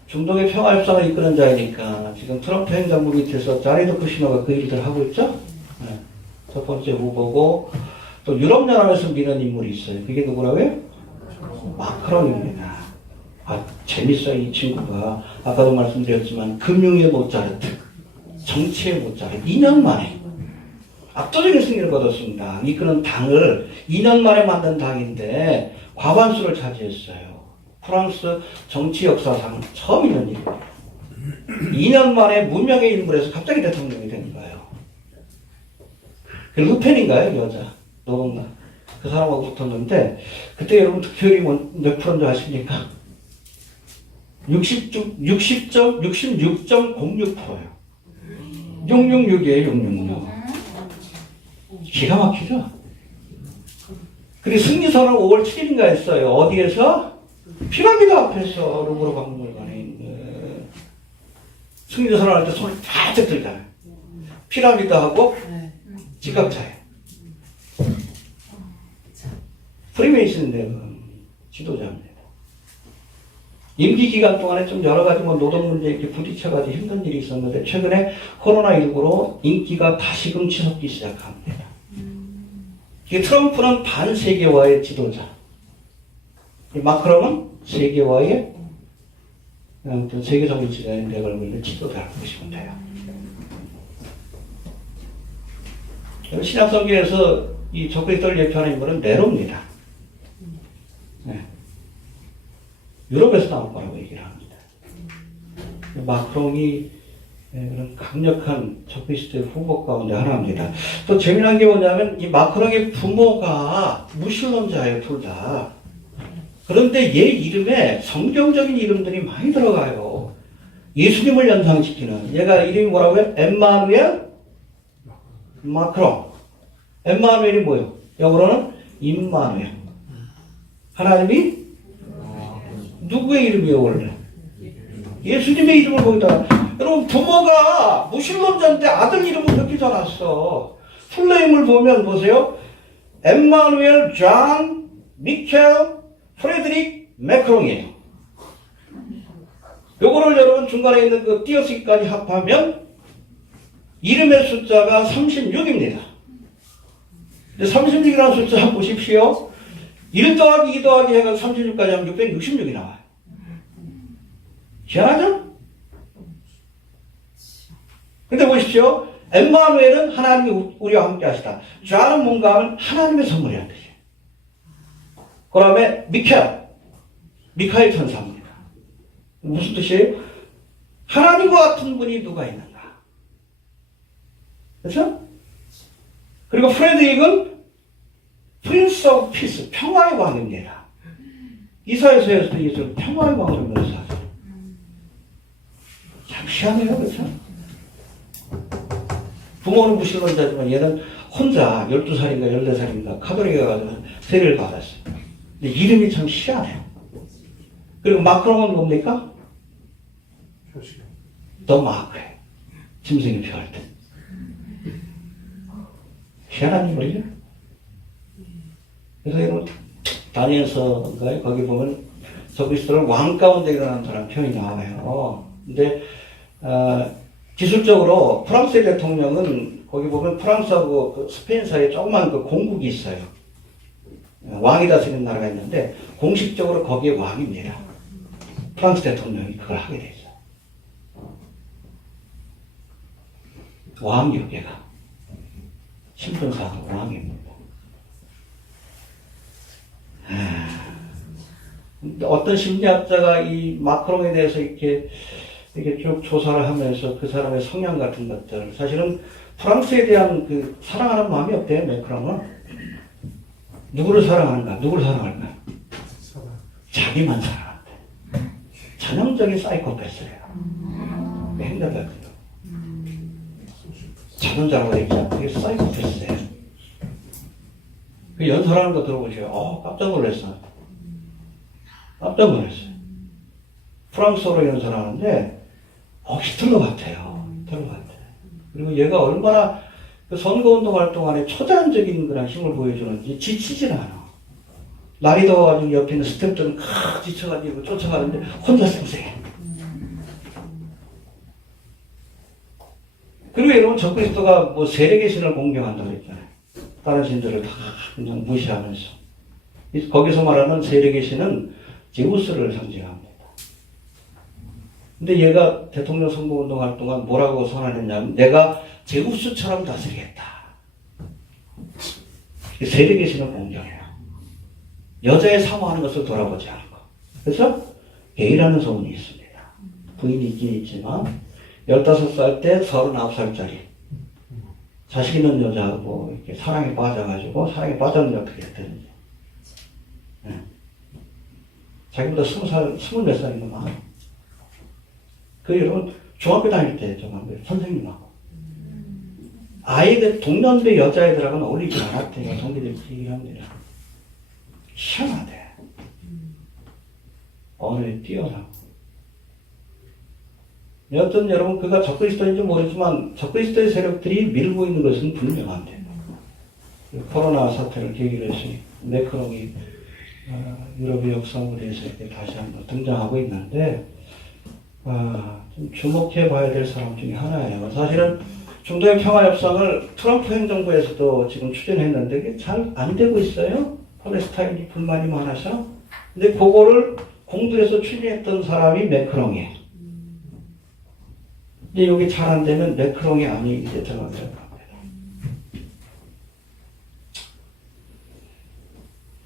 중동의 평화 협상을 이끄는 자이니까 지금 트럼프 행정부 밑에서 자리드 쿠시너가 그 일들을 하고 있죠. 네. 첫 번째 후보고 또 유럽연합에서 미는 인물이 있어요. 그게 누구라고요? 마크롱입니다. 재밌어요. 이 친구가 아까도 말씀드렸지만 금융의 모차르트, 정치의 모차르트. 2년 만에 압도적인 승리를 거뒀습니다. 이끄는 당을 2년 만에 만든 당인데 과반수를 차지했어요. 프랑스 정치 역사상 처음 있는 일이에요. 2년 만에 무명의 인물에서 갑자기 대통령이 된 거예요. 그 루펜인가요? 여자. 누군가. 그 사람하고 붙었는데 그때 여러분 득표율이 몇 프로인지 아십니까? 66.06%예요. 666이에요. 666. 기가 막히죠? 그리고 승리선을 5월 7일인가 했어요. 어디에서? 피라미드 앞에서 루브르 박물관에 있는. 승리선을 할 때 손을 바짝 들잖아요. 피라미드하고 지각차에. 프리메이슨인데 지도자입니다. 임기 기간 동안에 좀 여러 가지 노동 문제에 이렇게 부딪혀가지고 힘든 일이 있었는데 최근에 코로나19로 인기가 다시금 치솟기 시작합니다. 이 트럼프는 반세계화의 지도자. 이 마크롱은 세계화의 세계 정치가의 내걸고 지도자라고 보시면 돼요. 신약성경에서 이 적그리스도를 예표하는 인물은 네로입니다. 네. 유럽에서 나올 거라고 얘기를 합니다. 마크롱이 그런 강력한 적그리스도의 후보 가운데 하나입니다. 또 재미난 게 뭐냐면 이 마크롱의 부모가 무신론자예요, 둘 다. 그런데 얘 이름에 성경적인 이름들이 많이 들어가요. 예수님을 연상시키는. 얘가 이름이 뭐라고요? 엠마누엘 마크롱. 엠마누엘이 뭐예요? 영어로는 임마누엘. 하나님이 누구의 이름이에요, 원래? 예수님의 이름을 거기다. 여러분, 부모가 무신론자인데 아들 이름을 그렇게 써놨어. 풀네임을 보면 보세요. 엠마누엘, 존, 미켈, 프레드릭, 매크롱이에요. 요거를 여러분 중간에 있는 그 띄어쓰기까지 합하면 이름의 숫자가 36입니다. 36이라는 숫자 한번 보십시오. 1 더하기 2 더하기 해가 36까지 하면 666이 나와요. 희한하죠? 근데 보십시오. 엠마누엘은 하나님이 우리와 함께 하시다. 존은 뭔가 하면 하나님의 선물이라는 뜻이에요. 그 다음에 미카엘 천사입니다. 무슨 뜻이에요? 하나님과 같은 분이 누가 있는가? 그렇죠? 그리고 프레드릭은 프린스 오브 피스, 평화의 왕입니다. 이사야서에서도 예수는 평화의 왕으로 묘사하죠. 희한해요, 그렇죠? 부모는 무신론자지만 얘는 혼자 12살인가 14살인가 카톨릭에 가서 세례를 받았어요. 근데 이름이 참 희한해요. 그리고 마크롱은 뭡니까? 더 마크예요. 짐승이 표할 때. 희한한 인물이죠. 그래서 여러분 다니엘서인가요? 거기 보면 적그리스도를 왕 가운데 일어난 사람 표현이 나와요. 근데 기술적으로 프랑스의 대통령은 거기 보면 프랑스하고 그 스페인 사이에 조그만 그 공국이 있어요. 왕이 다스리는 나라가 있는데 공식적으로 거기에 왕입니다. 프랑스 대통령이 그걸 하게 돼 있어요. 왕이요, 걔가. 신분상 왕입니다. 어떤 심리학자가 이 마크롱에 대해서 이렇게 쭉 조사를 하면서 그 사람의 성향 같은 것들, 사실은 프랑스에 대한 그 사랑하는 마음이 없대요, 마크롱은. 누구를 사랑하는가? 누구를 사랑할까? 자기만 사랑한대. 전형적인 사이코패스래요. 행동같은 거. 자존자라고 얘기하면 되게 사이코패스예요. 그 연설하는 거 들어보세요. 깜짝 놀랐어요. 깜짝 놀랐어요. 프랑스어로 연설하는데, 히틀러 같아요. 히틀러 같아요. 그리고 얘가 얼마나 그 선거운동 활동 안에 초자연적인 그런 힘을 보여주는지 지치질 않아. 날이 더워가지고 옆에 있는 스태프들은 지쳐가지고 쫓아가는데 혼자 쌩쌩해. 그리고 여러분 적그리스도가 뭐 세력의 신을 공경한다고 그랬잖아요. 다른 신들을 다 그냥 무시하면서. 거기서 말하는 세력의 신은 제우스를 상징합니다. 근데 얘가 대통령 선거운동 할 동안 뭐라고 선언했냐면 내가 제우스처럼 다스리겠다. 세력의 신을 공경해요. 여자의 사모하는 것을 돌아보지 않은 거. 그래서 게이라는 소문이 있습니다. 부인이 있긴 있지만 15살 때 39살짜리 자식 있는 여자하고 이렇게 사랑에 빠져가지고 사랑에 빠졌는데 어떻게 했더니 자기보다 20살, 24살인 거 그 여러분 중학교 다닐 때 선생님하고 아이들 동년배 여자애들하고는 어울리지 않았대요. 동기들이 얘기를 합니다. 희한하대. 언어에 뛰어나고. 여튼 여러분 그가 적그리스도인지 모르지만 적그리스도의 세력들이 밀고 있는 것은 분명한데 코로나 사태를 계기로 해서 매크롱이 유럽의 역사무대에서 이렇게 다시 한번 등장하고 있는데 좀 주목해 봐야 될 사람 중에 하나예요. 사실은 중동의 평화협상을 트럼프 행정부에서도 지금 추진했는데 이게 잘 안 되고 있어요. 팔레스타인이 불만이 많아서. 근데 그거를 공들여서 추진했던 사람이 매크롱이에요. 근데 여기 잘 안 되면 매크롱이 아니 이제 들어가게 될 겁니다.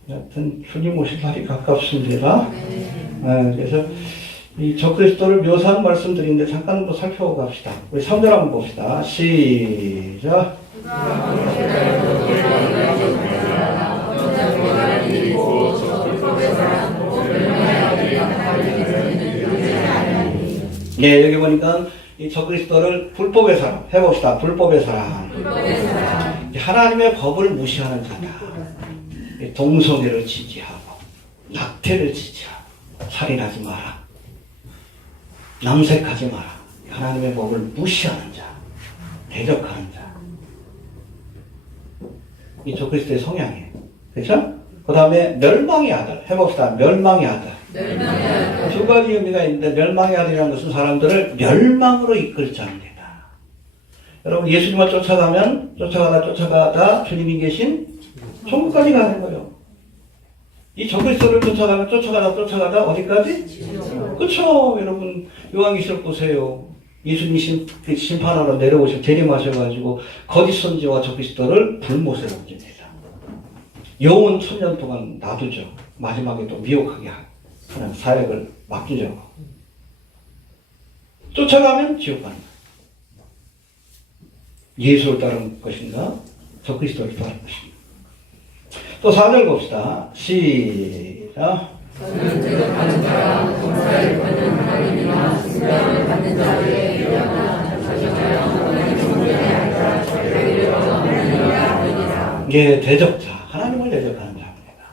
여튼 주님 오실 날이 가깝습니다. 그래서 이 적그리스도를 묘사한 말씀드리는데 잠깐 한번 살펴봅시다. 우리 3절 한번 봅시다. 시작. 네, 여기 보니까 이 적그리스도를 불법의 사람 해봅시다. 불법의 사람. 하나님의 법을 무시하는 자다. 동성애를 지지하고 낙태를 지지하고 살인하지 마라. 남색하지 마라. 하나님의 법을 무시하는 자, 대적하는 자. 이 적그리스도의 성향이에요. 그렇죠? 그 다음에 멸망의 아들 해봅시다. 멸망의 아들. 두 가지 의미가 있는데 멸망의 아들이라는 것은 사람들을 멸망으로 이끌 자입니다. 여러분 예수님을 쫓아가다 주님이 계신 천국까지 가는 거예요. 이 적그리스도를 쫓아가다 어디까지? 그쵸. 여러분 요한계시록 보세요. 예수님이 심판하러 내려오셔 재림하셔가지고 거짓 선지와 적그리스도를 불못에 던집니다. 영원 1000년 동안 놔두죠. 마지막에 또 미혹하게 하는 사역을 맡기죠. 쫓아가면 지옥 가는 거예요. 예수를 따르는 것인가? 적그리스도를 따르는 것인가? 또 4절 봅시다. 시작. 저는 대접하는 자와 봉사를 받는 하나님이나 신병을 받는 자에게 예, 대적자. 하나님을 대적하는 자입니다.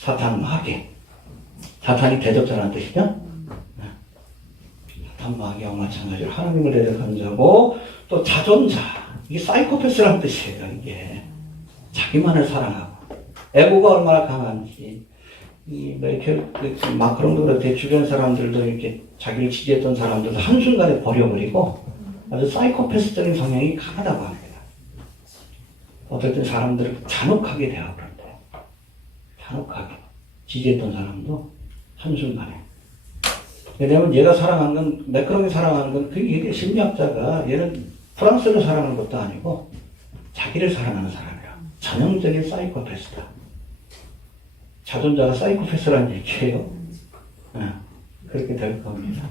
사탄 마귀. 사탄이 대적자라는 뜻이죠? 네. 사탄 마귀와 마찬가지로 하나님을 대적하는 자고, 또 자존자. 이게 사이코패스라는 뜻이에요, 이게. 자기만을 사랑하고. 에고가 얼마나 강한지. 마크롱도 그렇대. 주변 사람들도 이렇게 자기를 지지했던 사람들도 한순간에 버려버리고 아주 사이코패스적인 성향이 강하다고 합니다. 어떨 땐 사람들을 잔혹하게 대하고 그런데. 잔혹하게. 지지했던 사람도 한순간에. 왜냐면 얘가 사랑하는 건, 매크롱이 사랑하는 건, 이게 심리학자가 얘는 프랑스를 사랑하는 것도 아니고 자기를 사랑하는 사람이라. 전형적인 사이코패스다. 자존자가 사이코패스라는 얘기예요. 네, 그렇게 될 겁니다.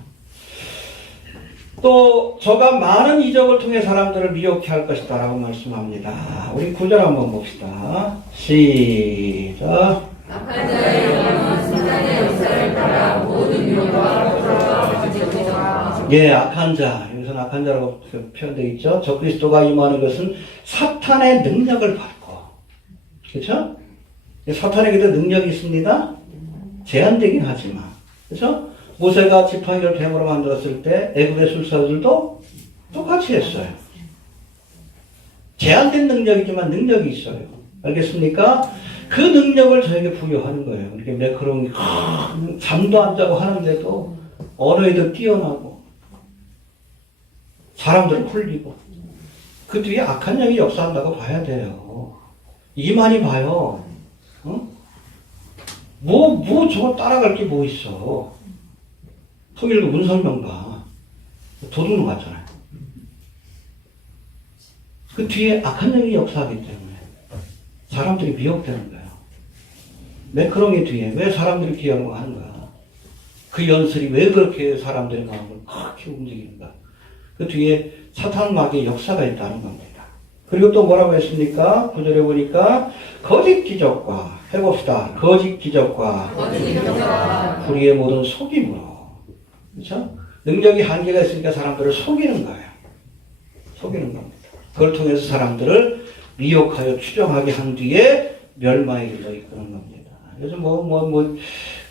또 저가 많은 이적을 통해 사람들을 미혹해 할 것이다 라고 말씀합니다. 우리 구절 한번 봅시다. 시작. 악한 자의 영광은 사탄의 역사를 따라 모든 미혹과 거짓과 거짓과 예, 악한 자. 여기서는 악한 자라고 표현되어 있죠. 적그리스도가 임하는 것은 사탄의 능력을 받고. 그렇죠? 사탄에게도 능력이 있습니다. 제한되긴 하지만. 그렇죠? 모세가 지팡이를 뱀으로 만들었을 때 애굽의 술사들도 똑같이 했어요. 제한된 능력이지만 능력이 있어요. 알겠습니까? 그 능력을 저에게 부여하는 거예요. 이렇게 매크롱이 잠도 안 자고 하는데도 언어에도 뛰어나고 사람들을 홀리고 그 뒤에 악한 영이 역사한다고 봐야 돼요. 이만희 봐요. 저거 따라갈 게 뭐 있어. 통일교 문설명 봐. 도둑놈 같잖아요. 그 뒤에 악한 영이 역사하기 때문에 사람들이 미혹되는 거예요. 매크롱의 뒤에 왜 사람들이 기억을 하는 거야? 그 연설이 왜 그렇게 사람들의 마음을 크게 움직이는가? 그 뒤에 사탄 마귀의 역사가 있다는 겁니다. 그리고 또 뭐라고 했습니까? 구절에 보니까 거짓 기적과 해봅시다. 거짓 기적과 불의의 모든 속임으로. 그렇죠? 능력이 한계가 있으니까 사람들을 속이는 거예요. 속이는 겁니다. 그걸 통해서 사람들을 미혹하여 추정하게 한 뒤에 멸망에 이르러 이끄는 겁니다. 요즘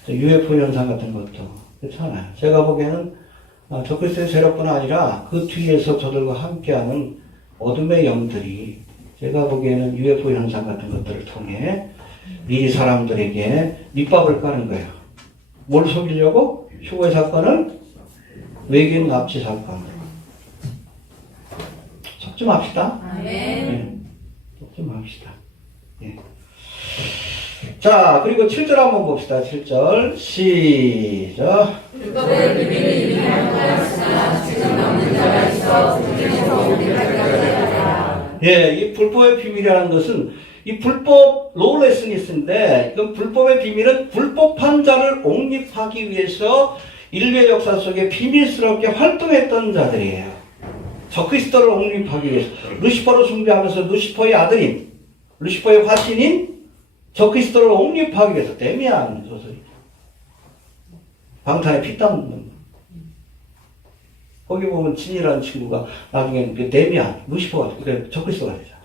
UFO 현상 같은 것도 그렇잖아요. 제가 보기에는 적그리스도의 세력뿐 아니라 그 뒤에서 저들과 함께하는 어둠의 영들이 제가 보기에는 UFO 현상 같은 것들을 통해 미리 사람들에게 밑밥을 까는 거예요. 뭘 속이려고? 휴거의 사건을 외계인 납치 사건으로. 속 좀 합시다. 네. 속 좀 합시다. 예. 자, 그리고 7절 한번 봅시다. 7절. 시작. 율법의 비밀을 이미 알고였으나 지금 없는 자가 있어 불중에서 우리를 가져가라. 예, 이 불법의 비밀이라는 것은 이 불법 로레스니스인데 이건 불법의 비밀은 불법한 자를 옹립하기 위해서 인류의 역사 속에 비밀스럽게 활동했던 자들이에요. 적그리스도를 옹립하기 위해서 루시퍼를 숭배하면서 루시퍼의 아들인 루시퍼의 화신인 적그리스도를 옹립하기 위해서 데미안 소설이 방탄에 피땀 묻는 거기 보면 진이라는 친구가 나중에 그 데미안 루시퍼가 적그리스도가 되잖아.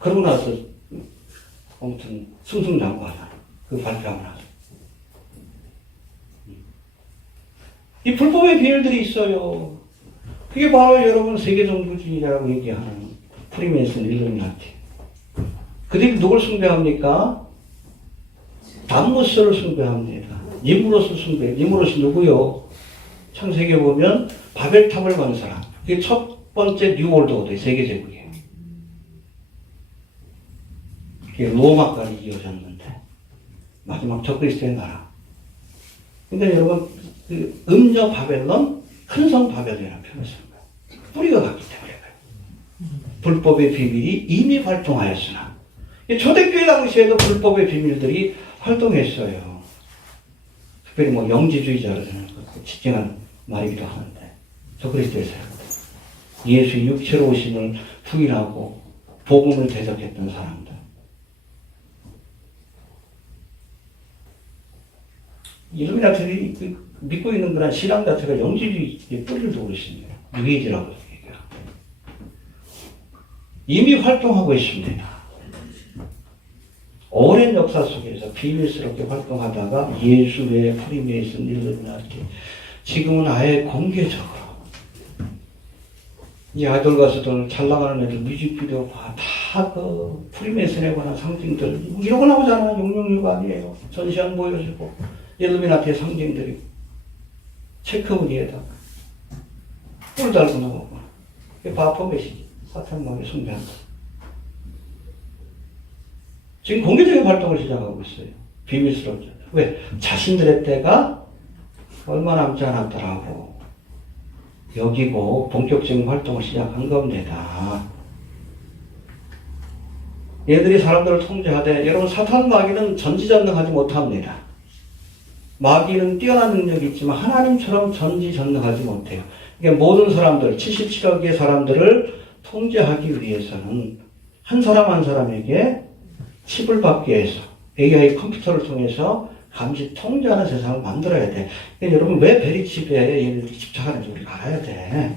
그러고 나서 아무튼 승승장구하잖아. 그 발표하고 나서 이 불법의 비밀들이 있어요. 그게 바로 여러분 세계종교주의라고 얘기하는 프리메이슨 일루미나티. 그들이 누굴 숭배합니까? 담무스를 숭배합니다. 니무롯을 숭배해요. 니무롯이 누구요? 창세기에 보면 바벨탑을 건 사람. 그게 첫 번째 뉴월드 오더의 세계제국이에요. 그게 로마까지 이어졌는데 마지막 적그리스도의 나라. 근데 여러분 그 음녀 바벨론, 큰성 바벨론이라는 표현을 쓰는 거예요. 뿌리가 같기 때문에 그래요. 불법의 비밀이 이미 활동하였으나 초대교회 당시에도 불법의 비밀들이 활동했어요. 특별히 영지주의자를 지칭한 말이기도 하는데 적그리스도의 사람들, 예수의 육체로 오심을 부인하고 복음을 대적했던 사람들. 일루미나티들이 믿고 있는 그런 신앙 자체가 영지주의의 뿌리를 두고 있습니다. 뉴에이지라고 얘기합니다. 이미 활동하고 있습니다. 오랜 역사 속에서 비밀스럽게 활동하다가 예수의 프리메이슨 일루미나티, 지금은 아예 공개적으로 이 아이돌 가수들 잘 나가는 애들 뮤직비디오 봐. 다 그 프리메이슨에 관한 상징들 이런 거 나오잖아. 666 아니에요. 전시관 보여주고 일루미나티의 상징들이 체크무늬에다가 뿔 달고 나오고 이게 바포메시지 사탄마귀 숭배한다. 지금 공개적인 활동을 시작하고 있어요. 비밀스럽죠. 왜? 자신들의 때가 얼마 남지 않았더라고 여기고 본격적인 활동을 시작한 겁니다. 얘들이 사람들을 통제하되, 여러분 사탄 마귀는 전지전능하지 못합니다. 마귀는 뛰어난 능력이 있지만 하나님처럼 전지전능하지 못해요. 그러니까 모든 사람들, 77억의 사람들을 통제하기 위해서는 한 사람 한 사람에게 칩을 받기 위해서 AI 컴퓨터를 통해서 감시 통제하는 세상을 만들어야 돼. 그러니까 여러분 왜 베리칩에 얘네들이 집착하는지 우리가 알아야 돼.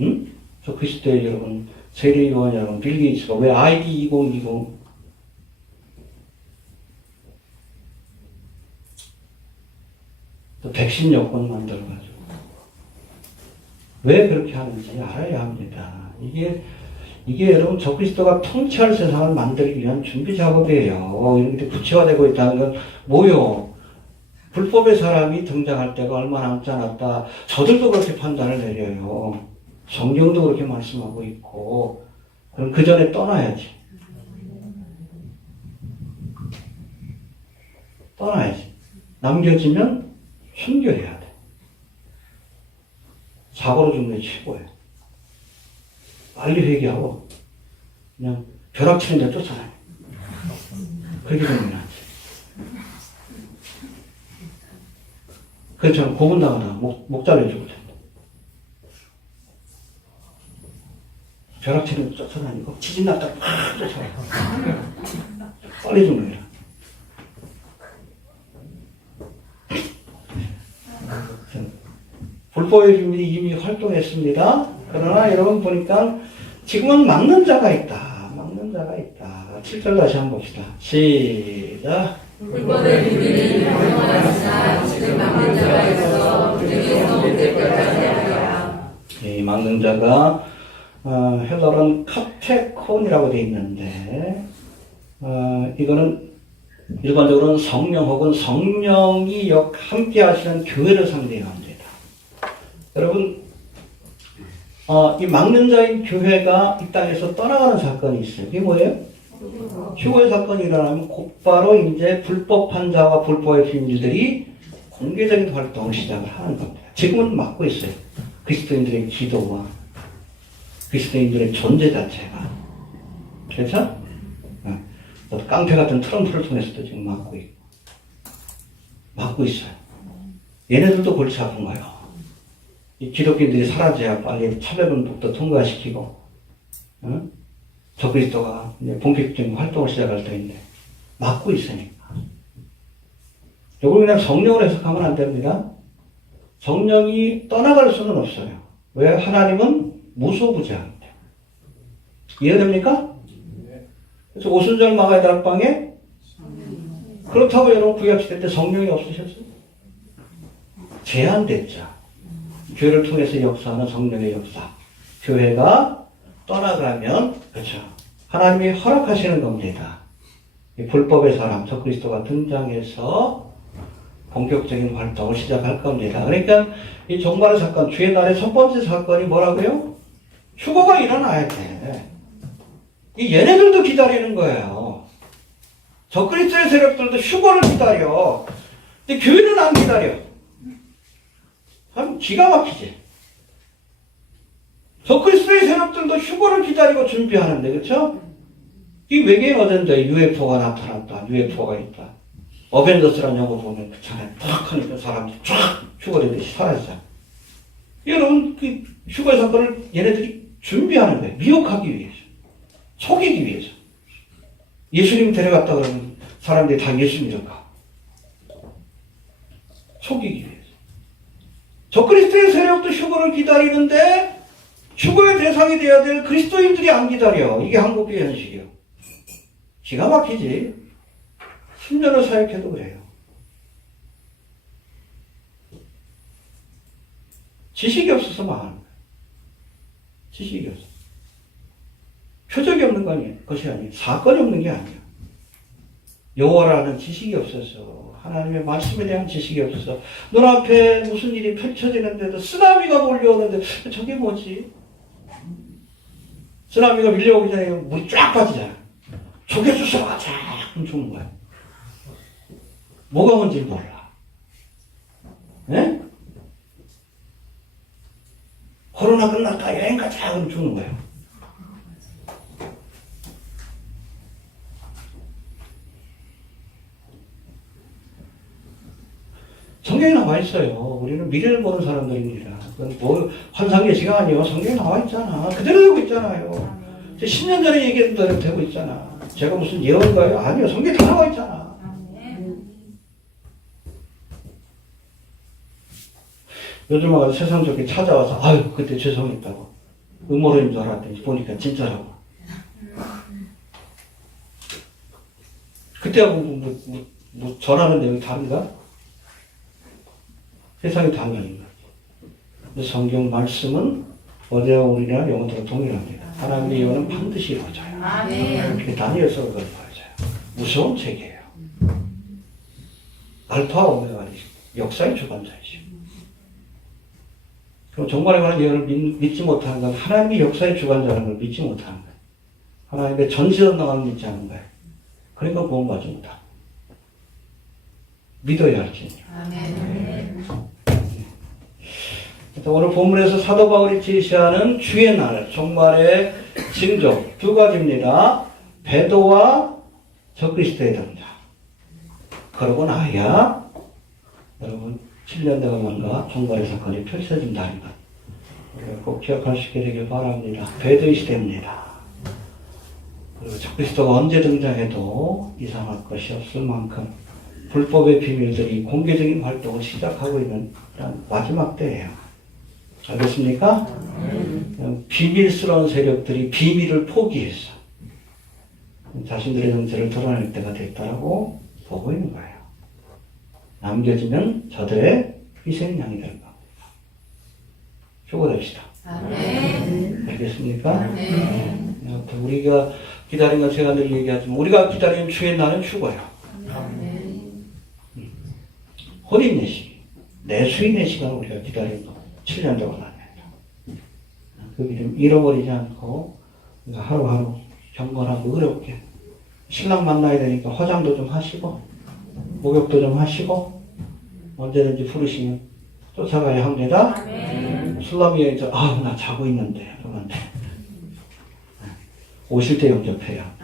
응? 저 그 시대에 여러분 세례요한 여러분 빌 게이츠가 왜 ID 2020 또 백신 여권 만들어가지고 왜 그렇게 하는지 알아야 합니다. 이게 여러분 적그리스도가 통치할 세상을 만들기 위한 준비 작업이에요. 이렇게 구체화되고 있다는 건 뭐요? 불법의 사람이 등장할 때가 얼마 남지 않았다. 저들도 그렇게 판단을 내려요. 성경도 그렇게 말씀하고 있고. 그럼 그 전에 떠나야지. 떠나야지. 남겨지면 순교해야 돼. 사고로 죽는 게 최고예요. 빨리 회개하고 그냥 벼락치는 데 쫓아나요. 그렇게 되면 낫지. 그렇죠. 고문당하다가 목 잘려주고 된다. 벼락치는 데 쫓아다니고 지진났다가 팍 쫓아가요. 빨리 죽는 거야. 불법의 비밀이 이미 활동했습니다. 그러나 여러분 보니까 지금은 막는 자가 있다. 막는 자가 있다. 7절 다시 한번 봅시다. 시작. 불법의 비밀이 활동하였으나 지금 막는 자가 있어 그에게서 올 때까지 하리라. 이 막는 자가 헬라어는 카테콘이라고 되어 있는데 이거는 일반적으로는 성령 혹은 성령이 함께 하시는 교회를 상징합니다. 여러분 이 막는 자인 교회가 이 땅에서 떠나가는 사건이 있어요. 그게 뭐예요? 휴거의 사건이 일어나면 곧바로 이제 불법한 자와 불법의 비밀들이 공개적인 활동을 시작을 하는 겁니다. 지금은 막고 있어요. 그리스도인들의 기도와 그리스도인들의 존재 자체가. 그렇죠? 깡패 같은 트럼프를 통해서도 지금 막고 있고. 막고 있어요. 얘네들도 골치 아픈 거예요. 이 기독교인들이 사라져야 빨리 차별금부터 통과시키고, 적그리스도가 이제 본격적인 활동을 시작할 때인데, 막고 있으니까. 이걸 그냥 성령으로 해석하면 안 됩니다. 성령이 떠나갈 수는 없어요. 왜? 하나님은 무소부재합니다. 이해됩니까? 그래서 오순절 마가의 다락방에 그렇다고 여러분 구약시대 때 성령이 없으셨어요? 제한됐죠. 교회를 통해서 역사하는 성령의 역사. 교회가 떠나가면, 그렇죠. 하나님이 허락하시는 겁니다. 이 불법의 사람, 적그리스도가 등장해서 본격적인 활동을 시작할 겁니다. 그러니까 이 종말의 사건, 주의 날의 첫 번째 사건이 뭐라고요? 휴거가 일어나야 돼. 이 얘네들도 기다리는 거예요. 적그리스도의 세력들도 휴거를 기다려. 근데 교회는 안 기다려. 참 기가 막히지. 적그리스도의 세력들도 휴거를 기다리고 준비하는데, 그렇죠? 이 외계인 어젠데 UFO가 나타났다. UFO가 있다. 어벤져스라는 영화 보면 그 차에 탁 하니까 사람들이 쫙 휴거되듯이 사라지잖아. 여러분, 그 휴거의 사건을 얘네들이 준비하는 거예요. 미혹하기 위해서. 속이기 위해서. 예수님 데려갔다 그러면 사람들이 다 예수 믿을까? 속이기 위해서. 적그리스도의 세력도 휴거를 기다리는데 추구의 대상이 되어야 될 그리스도인들이 안 기다려. 이게 한국의 현실이요. 기가 막히지. 10년을 사역해도 그래요. 지식이 없어서 망하는 거예요. 지식이 없어. 표적이 없는 것이 아니에요. 사건이 없는 게 아니에요. 여호와라는 지식이 없어서, 하나님의 말씀에 대한 지식이 없어서, 눈앞에 무슨 일이 펼쳐지는데도 쓰나미가 몰려오는데 저게 뭐지? 쓰나미가 밀려오기 전에 물이 쫙 빠지잖아. 조개주스 가자! 그럼 죽는 거야. 뭐가 뭔지 몰라. 네? 코로나 끝났다 여행 가자! 그럼 죽는 거예요. 성경에 나와 있어요. 우리는 미래를 보는 사람들입니다. 그건 뭐 환상의 시간 아니요. 성경에 나와 있잖아. 그대로 되고 있잖아요. 10년 전에 얘기했던 대로 되고 있잖아. 제가 무슨 예언가요? 아니요. 성경에 다 나와 있잖아. 요즘 와서 세상 좋게 찾아와서 아유 그때 죄송했다고 음모론인 줄 알았더니 보니까 진짜라고. 그때하고 뭐 전하는 내용이 다른가? 세상이 당연한 거죠. 성경 말씀은 어제와 오늘이나 영원토록 동일합니다. 하나님의 예언은 반드시 이루어져요. 이렇게 다니엘서 그걸 보여줘요. 무서운 책이에요. 알파와 오메가 역사의 주관자이시고. 그럼 종말에 관한 예언을 믿지 못하는 건 하나님이 역사의 주관자라는 걸 믿지 못하는 거예요. 하나님의 전지전능함을 믿지 않는 거예요. 그러니까 구원받지 못하고. 믿어야 할지니요. 오늘 본문에서 사도 바울이 제시하는 주의 날, 종말의 징조 두 가지입니다. 배도와 적그리스도의 등장. 그러고 나야 여러분 7년대가 뭔가 종말의 사건이 펼쳐진다는 것. 우리가 꼭 기억할 수 있게 되길 바랍니다. 배도의 시대입니다. 그리고 적그리스도가 언제 등장해도 이상할 것이 없을 만큼 불법의 비밀들이 공개적인 활동을 시작하고 있는 그런 마지막 때예요. 알겠습니까? 비밀스러운 세력들이 비밀을 포기해서 자신들의 정체를 드러낼 때가 됐다라고 보고 있는 거예요. 남겨지면 저들의 희생양이 될 겁니다. 수고됩시다. 알겠습니까? 우리가 기다린 건 제가 늘 얘기하지만 우리가 기다리는 주의 날은 죽어요. 혼인내시, 내수인의 시간을 우리가 기다리는 거 7년 동안 합니다. 그 좀 잃어버리지 않고 하루하루 경건하고 어렵게 신랑 만나야 되니까 화장도 좀 하시고 목욕도 좀 하시고 언제든지 부르시면 쫓아가야 합니다. 술라미에 나 자고 있는데 그러면 오실 때 영접해야.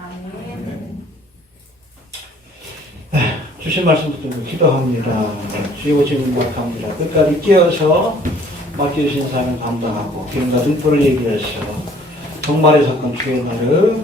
주신 말씀 붙들고 기도합니다. 주의 오시는 약합니다. 끝까지 깨어서 맡겨주신 사람을 감당하고 기름과 등불을 얘기해서 종말의 사건 주의 날을